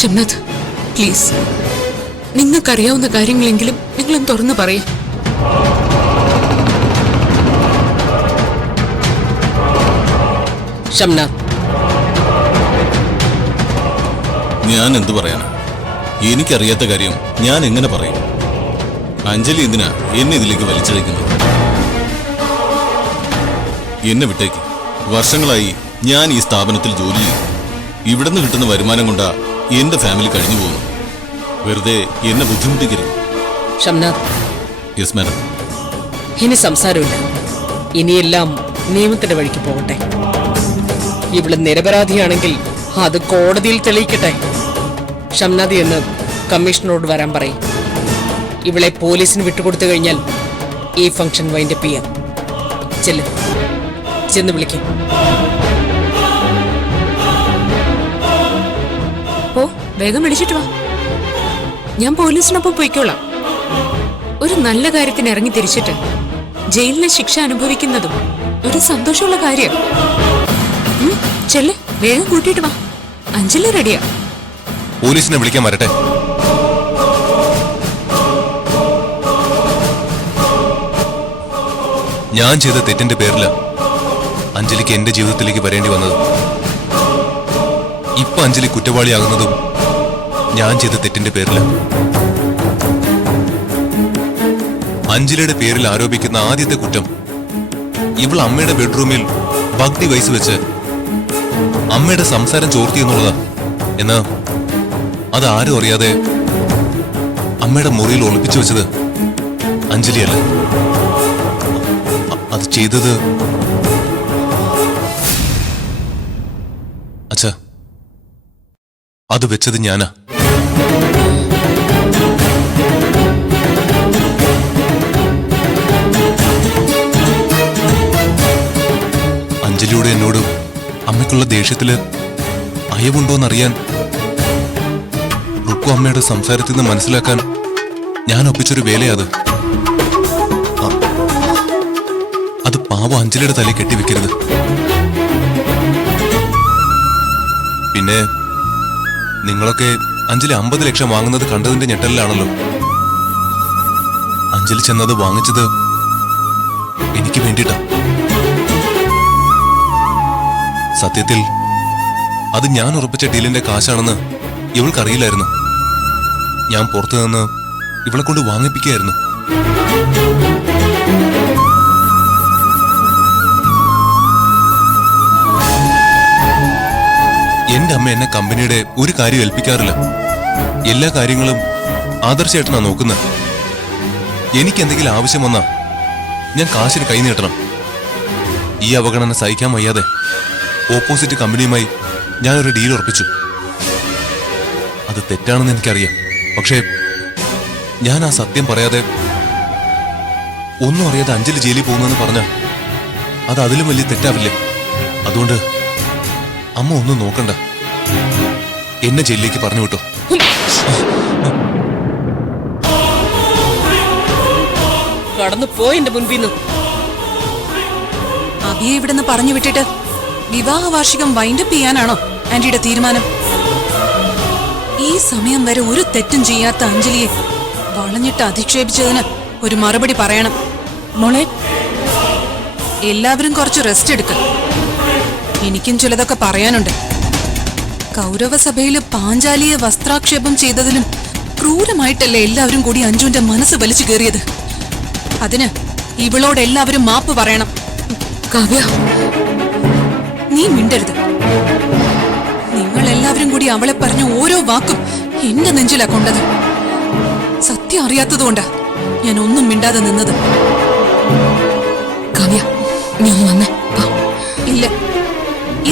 ഷംനാഥ്, പ്ലീസ്, നിങ്ങൾക്കറിയാവുന്ന കാര്യങ്ങളെങ്കിലും നിങ്ങളും തുറന്നു പറയും. ഷംനാഥ്, ഞാൻ എന്തു പറയാനാ? എനിക്കറിയാത്ത കാര്യം ഞാൻ എങ്ങനെ പറയും? അഞ്ജലി എന്തിനാ എന്നെ ഇതിലേക്ക് വലിച്ചഴിക്കുന്നത്? എന്നെ വിട്ടേക്ക്. വർഷങ്ങളായി ഞാൻ ഈ സ്ഥാപനത്തിൽ ജോലി ചെയ്യും. ഇവിടുന്ന് കിട്ടുന്ന വരുമാനം കൊണ്ടാ എന്റെ ഫാമിലി കഴിഞ്ഞു പോകുന്നു. വെറുതെ എന്നെ ബുദ്ധിമുട്ടിക്കരുത്. ഷംനാഥ്. Yes madam. ഇനി സംസാരമില്ല. ഇനിയെല്ലാം നിയമത്തിന്റെ വഴിക്ക് പോകട്ടെ. ഇവിടെ നിരപരാധിയാണെങ്കിൽ അത് കോടതിയിൽ തെളിയിക്കട്ടെ. ഷംനാഥി എന്ന് കമ്മീഷണറോട് വരാൻ പറയും. ഇവളെ പോലീസിന് വിട്ടുകൊടുത്തു കഴിഞ്ഞാൽ ഈ ഫംഗ്ഷൻ വൈൻഡപ്പ് ചെയ്യാം. ചെന്ന് വിളിക്കും. ഓ, വേഗം വിളിച്ചിട്ട് വാ. ഞാൻ പോലീസിനൊപ്പം പോയിക്കോളാം. ഒരു നല്ല കാര്യത്തിന് ഇറങ്ങി തിരിച്ചിട്ട് ജയിലിലെ ശിക്ഷ അനുഭവിക്കുന്നതും ഒരു സന്തോഷമുള്ള കാര്യം. ചെല്ല്, വേഗം കൂട്ടിയിട്ട് വാ. അഞ്ജലി റെഡിയാ. പോലീസിനെ വിളിക്കാൻ വരട്ടെ? ഞാൻ ചെയ്ത തെറ്റിന്റെ പേരില അഞ്ജലിക്ക് എന്റെ ജീവിതത്തിലേക്ക് വരേണ്ടി വന്നത്. ഇപ്പൊ അഞ്ജലി കുറ്റവാളിയാകുന്നതും ഞാൻ ചെയ്ത തെറ്റിന്റെ പേരില. അഞ്ജലിയുടെ പേരിൽ ആരോപിക്കുന്ന ആദ്യത്തെ കുറ്റം ഇവൾ അമ്മയുടെ ബെഡ്റൂമിൽ ഭക്തി വയസ്സ് വെച്ച് അമ്മയുടെ സംസാരം ചോർത്തി എന്നുള്ളതാ. എന്നാ അത് ആരും അറിയാതെ അമ്മയുടെ മുറിയിൽ ഒളിപ്പിച്ചു വെച്ചത് അഞ്ജലിയല്ല. അത് ചെയ്തത് അച്ഛാ, അത് വെച്ചത് ഞാനാ. അഞ്ജലിയോട് എന്നോട് അമ്മയ്ക്കുള്ള ദേഷ്യത്തില് അയവുണ്ടോന്നറിയാൻ, റുക്കു അമ്മയുടെ സംസാരത്തിൽ നിന്ന് മനസ്സിലാക്കാൻ ഞാൻ ഒപ്പിച്ചൊരു വേലയത്. അത് പാവം അഞ്ജലിയുടെ തലയിൽ കെട്ടിവെക്കരുത്. പിന്നെ നിങ്ങളൊക്കെ അഞ്ജലി 50 ലക്ഷം വാങ്ങുന്നത് കണ്ടതിന്റെ ഞെട്ടലിലാണല്ലോ. അഞ്ജലി ചെന്നത് വാങ്ങിച്ചത് എനിക്ക് വേണ്ടിയിട്ടാ. സത്യത്തിൽ അത് ഞാൻ ഉറപ്പിച്ച ഡീലിന്റെ കാശാണെന്ന് ഇവൾക്കറിയില്ലായിരുന്നു. ഞാൻ പുറത്തു നിന്ന് ഇവളെ കൊണ്ട് വാങ്ങിപ്പിക്കുകയായിരുന്നു. എന്റെ അമ്മ എന്നെ കമ്പനിയുടെ ഒരു കാര്യം ഏൽപ്പിക്കാറില്ല. എല്ലാ കാര്യങ്ങളും ആദർശേട്ടനാ നോക്കുന്നത്. എനിക്ക് എന്തെങ്കിലും ആവശ്യം വന്നാ ഞാൻ കാശിന് കൈ നീട്ടണം. ഈ അവഗണന സഹിക്കാൻ വയ്യാതെ ഓപ്പോസിറ്റ് കമ്പനിയുമായി ഞാനൊരു ഡീൽ ഉറപ്പിച്ചു. അത് തെറ്റാണെന്ന് എനിക്കറിയാം. പക്ഷേ ഞാൻ ആ സത്യം പറയാതെ ഒന്നും അറിയാതെ അഞ്ജലി ജയിലിൽ പോകുന്നെന്ന് പറഞ്ഞാൽ അത് അതിലും വലിയ തെറ്റാവില്ലേ? അതുകൊണ്ട് അമ്മ ഒന്നും നോക്കണ്ട, എന്നെ ജയിലിലേക്ക് പറഞ്ഞു വിട്ടോ. കടന്നു പോയി എന്റെ മുൻപിൽ നിന്ന്. അബിയെ ഇവിടുന്ന് പറഞ്ഞു വിട്ടിട്ട് വിവാഹ വാർഷികം വൈൻഡപ്പ് ചെയ്യാനാണോ ആന്റിയുടെ തീരുമാനം? ഈ സമയം വരെ ഒരു തെറ്റും ചെയ്യാത്ത അഞ്ജലിയെ വളഞ്ഞിട്ട് അധിക്ഷേപിച്ചതിന് ഒരു മറുപടി പറയണം. മോളെ, എല്ലാവരും കുറച്ച് റെസ്റ്റ് എടുക്ക. എനിക്കും ചിലതൊക്കെ പറയാനുണ്ട്. കൗരവസഭയില് പാഞ്ചാലിയെ വസ്ത്രാക്ഷേപം ചെയ്തതിലും ക്രൂരമായിട്ടല്ലേ എല്ലാവരും കൂടി അഞ്ജുവിന്റെ മനസ്സ് വലിച്ചു കയറിയത്. അതിന് ഇവളോട് എല്ലാവരും മാപ്പ് പറയണം. കാവ്യ, നീ മിണ്ടരുത്. നിങ്ങൾ എല്ലാവരും കൂടി അവളെ പറഞ്ഞ ഓരോ വാക്കും എന്റെ നെഞ്ചിലാ കൊണ്ടത്. സത്യം അറിയാത്തതുകൊണ്ടാ ഞാൻ ഒന്നും മിണ്ടാതെ നിന്നത്. കാവ്യ, നീ വന്നേ. ഇല്ല,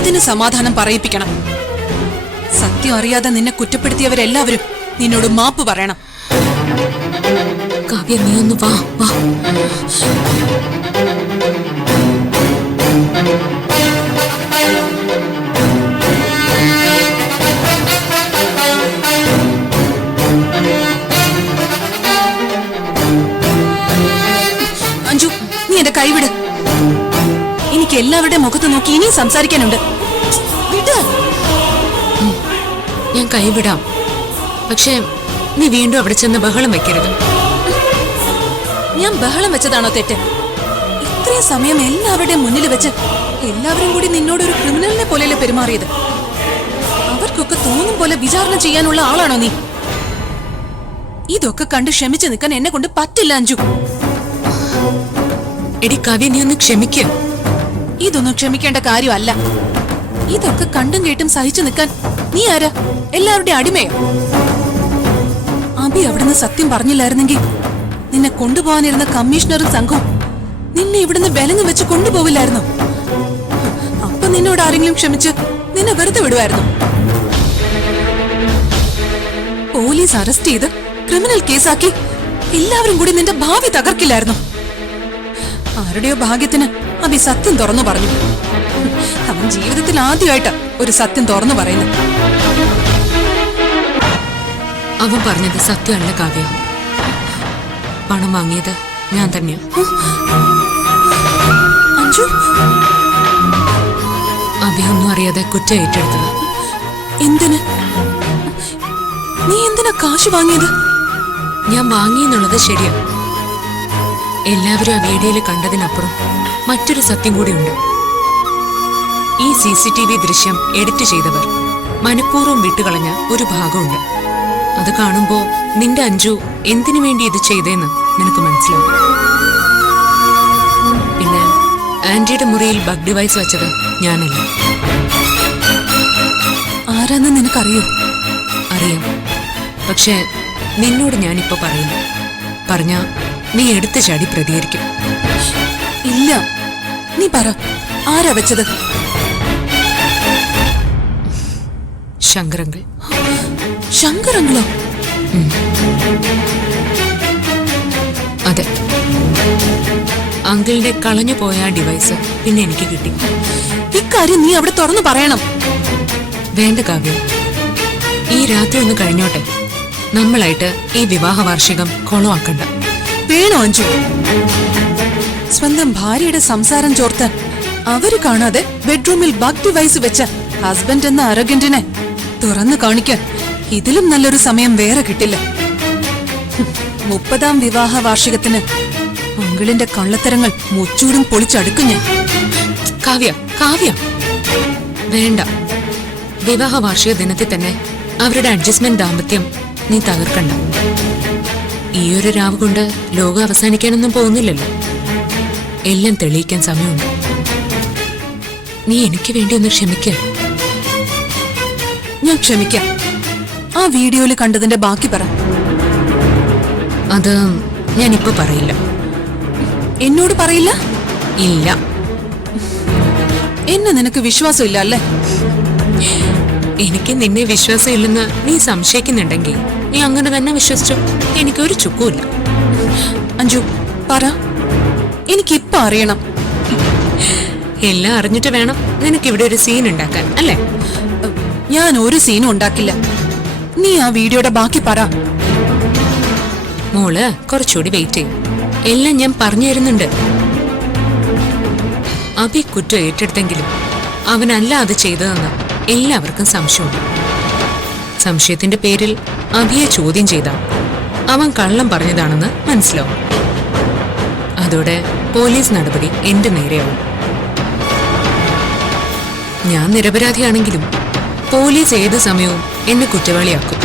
ഇതിന് സമാധാനം പറയിപ്പിക്കണം. സത്യം അറിയാതെ നിന്നെ കുറ്റപ്പെടുത്തിയവരെല്ലാവരും നിന്നോട് മാപ്പ് പറയണം. കാവ്യ, നീ ഒന്ന് വാ വാ. അഞ്ജു, നീ എന്റെ കൈവിട്. എനിക്ക് എല്ലാവരുടെയും മുഖത്ത് നോക്കി ഇനിയും സംസാരിക്കാനുണ്ട്. ഞാൻ കൈവിടാം, പക്ഷേ നീ വീണ്ടും അവിടെ ചെന്ന് ബഹളം വെക്കരുത്. ഞാൻ ബഹളം വെച്ചതാണോ തെറ്റ്? ഇത്രയും സമയം എല്ലാവരുടെയും മുന്നിൽ വെച്ച് എല്ലാവരും കൂടി നിന്നോടൊരു ക്രിമിനലിനെ പോലെയല്ലേ പെരുമാറിയത്? അവർക്കൊക്കെ തോന്നും പോലെ വിചാരണ ചെയ്യാനുള്ള ആളാണോ നീ? ഇതൊക്കെ കണ്ട് ക്ഷമിച്ചു നിൽക്കാൻ എന്നെ കൊണ്ട് പറ്റില്ല അഞ്ജു. എടി കാവ്യ, നീ ഒന്ന് ക്ഷമിക്കുക. ഇതൊന്നും ക്ഷമിക്കേണ്ട കാര്യമല്ല. ഇതൊക്കെ കണ്ടും കേട്ടും സഹിച്ചു നിൽക്കാൻ നീ ആരാ? എല്ലാവരുടെയും അടിമയോ? അബി അവിടുന്ന് സത്യം പറഞ്ഞില്ലായിരുന്നെങ്കിൽ നിന്നെ കൊണ്ടുപോകാനിരുന്ന കമ്മീഷണറും സംഘവും നിന്നെ ഇവിടുന്ന് വിലങ്ങ് വെച്ച് കൊണ്ടുപോവില്ലായിരുന്നു. അപ്പൊ നിന്നോട് ആരെങ്കിലും ക്ഷമിച്ച് നിന്നെ വെറുതെ വിടുവായിരുന്നു? പോലീസ് അറസ്റ്റ് ചെയ്ത് ക്രിമിനൽ കേസാക്കി എല്ലാവരും കൂടി നിന്റെ ഭാവി തകർക്കില്ലായിരുന്നു. ആരുടെയോ ഭാഗ്യത്തിന് അബി സത്യം തുറന്നു പറഞ്ഞു. അവൻ ജീവിതത്തിൽ ആദ്യമായിട്ടാ ഒരു സത്യം തുറന്നു പറയുന്നു. അവൻ പറഞ്ഞത് സത്യമല്ല കാവ്യ. പണം വാങ്ങിയത് ഞാൻ തന്നെയാ. അബിയൊന്നും അറിയാതെ കുറ്റം ഏറ്റെടുത്തത്. എന്തിന്? നീ എന്തിനാ കാശ് വാങ്ങിയത്? ഞാൻ വാങ്ങിയെന്നുള്ളത് ശരിയാണ്. എല്ലാവരും ആ വീഡിയോയിൽ കണ്ടതിനപ്പുറം മറ്റൊരു സത്യം കൂടിയുണ്ട്. ഈ CCTV ദൃശ്യം എഡിറ്റ് ചെയ്തവർ മനഃപൂർവ്വം വിട്ടുകളഞ്ഞ ഒരു ഭാഗമുണ്ട്. അത് കാണുമ്പോ നിന്റെ അഞ്ജു എന്തിനു വേണ്ടി ഇത് ചെയ്തേന്ന് നിനക്ക് മനസ്സിലാവും. പിന്നെ ആന്റിയുടെ മുറിയിൽ ബഗ് ഡിവൈസ് വെച്ചത് ഞാനല്ല. ആരാന്ന് നിനക്കറിയോ? അറിയാം, പക്ഷെ നിന്നോട് ഞാനിപ്പോ പറയില്ല. പറഞ്ഞാ നീ എടുത്തു ചാടി പ്രതികരിക്കും. ഇല്ല, നീ പറ, ആരാ വെച്ചത്? ശങ്കരങ്കിൾ. ശങ്കരങ്കിളോ? അതെ, അങ്കിളിന്റെ കളഞ്ഞു പോയ ആ ഡിവൈസ് പിന്നെ എനിക്ക് കിട്ടി. ഇക്കാര്യം നീ അവിടെ തുറന്നു പറയണം. വേണ്ട കാവ്യ, ഈ രാത്രി ഒന്ന് കഴിഞ്ഞോട്ടെ. നമ്മളായിട്ട് ഈ വിവാഹ വാർഷികം കൊളമാക്കണ്ട. വേണോ അഞ്ജു? സ്വന്തം ഭാര്യയുടെ സംസാരം ചോർത്ത് അവര് കാണാതെ ബെഡ്റൂമിൽ ബഗ് ഡിവൈസ് വെച്ച ഹസ്ബൻഡ് എന്ന അരഗന്റിനെ തുറന്നു കാണിക്കാൻ ഇതിലും നല്ലൊരു സമയം വേറെ കിട്ടില്ല. 30ാം വിവാഹ വാർഷികത്തിന് അങ്കിളിന്റെ കള്ളത്തരങ്ങൾ മുച്ചൂടും പൊളിച്ചടുക്കും ഞാൻ. കാവ്യ, കാവ്യ, വേണ്ട. വിവാഹ വാർഷിക ദിനത്തിൽ തന്നെ അവരുടെ അഡ്ജസ്റ്റ്മെന്റ് ദാമ്പത്യം നീ തകർക്കണ്ട. ഈ ഒരു രാവ് കൊണ്ട് ലോകം അവസാനിക്കാനൊന്നും പോകുന്നില്ലല്ലോ. എല്ലാം തെളിയിക്കാൻ സമയമുണ്ട്. നീ എനിക്ക് വേണ്ടി ഒന്ന് ക്ഷമിക്ക. ഞാൻ ക്ഷമിക്കാം. ആ വീഡിയോയിൽ കണ്ടതിന്റെ ബാക്കി പറ. അത് ഞാനിപ്പോ പറയില്ല. എന്നോട് പറയില്ല? ഇല്ല. എന്നെ നിനക്ക് വിശ്വാസമില്ല അല്ലേ? എനിക്ക് നിന്നെ വിശ്വാസമില്ലെന്ന് നീ സംശയിക്കുന്നുണ്ടെങ്കിൽ നീ അങ്ങനെ തന്നെ വിശ്വസിച്ചോ. എനിക്കൊരു ചുക്കുമില്ല. അഞ്ജു പറ, എനിക്കിപ്പോ അറിയണം. എല്ലാം അറിഞ്ഞിട്ട് വേണം നിനക്കിവിടെ ഒരു സീൻ ഉണ്ടാക്കാൻ അല്ലേ? ഞാൻ ഒരു സീനും ഉണ്ടാക്കില്ല. നീ ആ വീഡിയോയുടെ ബാക്കി പറ. മോള് കുറച്ചുകൂടി വെയിറ്റ് ചെയ്യും. എല്ലാം ഞാൻ പറഞ്ഞു തരുന്നുണ്ട്. അഭി കുറ്റം ഏറ്റെടുത്തെങ്കിലും അവനല്ല അത് ചെയ്തതെന്ന് എല്ലാവർക്കും സംശയമുണ്ട്. സംശയത്തിന്റെ പേരിൽ അഭിയെ ചോദ്യം ചെയ്താൽ അവൻ കള്ളം പറഞ്ഞതാണെന്ന് മനസ്സിലാവും. അതോടെ പോലീസ് നടപടി എന്റെ നേരെയാവും. ഞാൻ നിരപരാധിയാണെങ്കിലും പോലീസ് ഏത് സമയവും എന്നെ കുറ്റവാളിയാക്കും.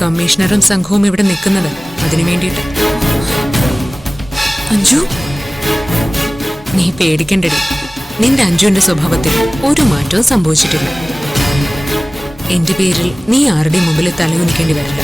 കമ്മീഷണറും സംഘവും ഇവിടെ നിൽക്കുന്നത് അതിനു വേണ്ടിയിട്ട്. അഞ്ജു, നീ പേടിക്കണ്ടടി. നിന്റെ അഞ്ജുവിന്റെ സ്വഭാവത്തിൽ ഒരു മാറ്റവും സംഭവിച്ചിട്ടില്ല. എന്റെ പേരിൽ നീ ആരുടെയും മുമ്പിൽ തലകുനിക്കേണ്ടി വരില്ല.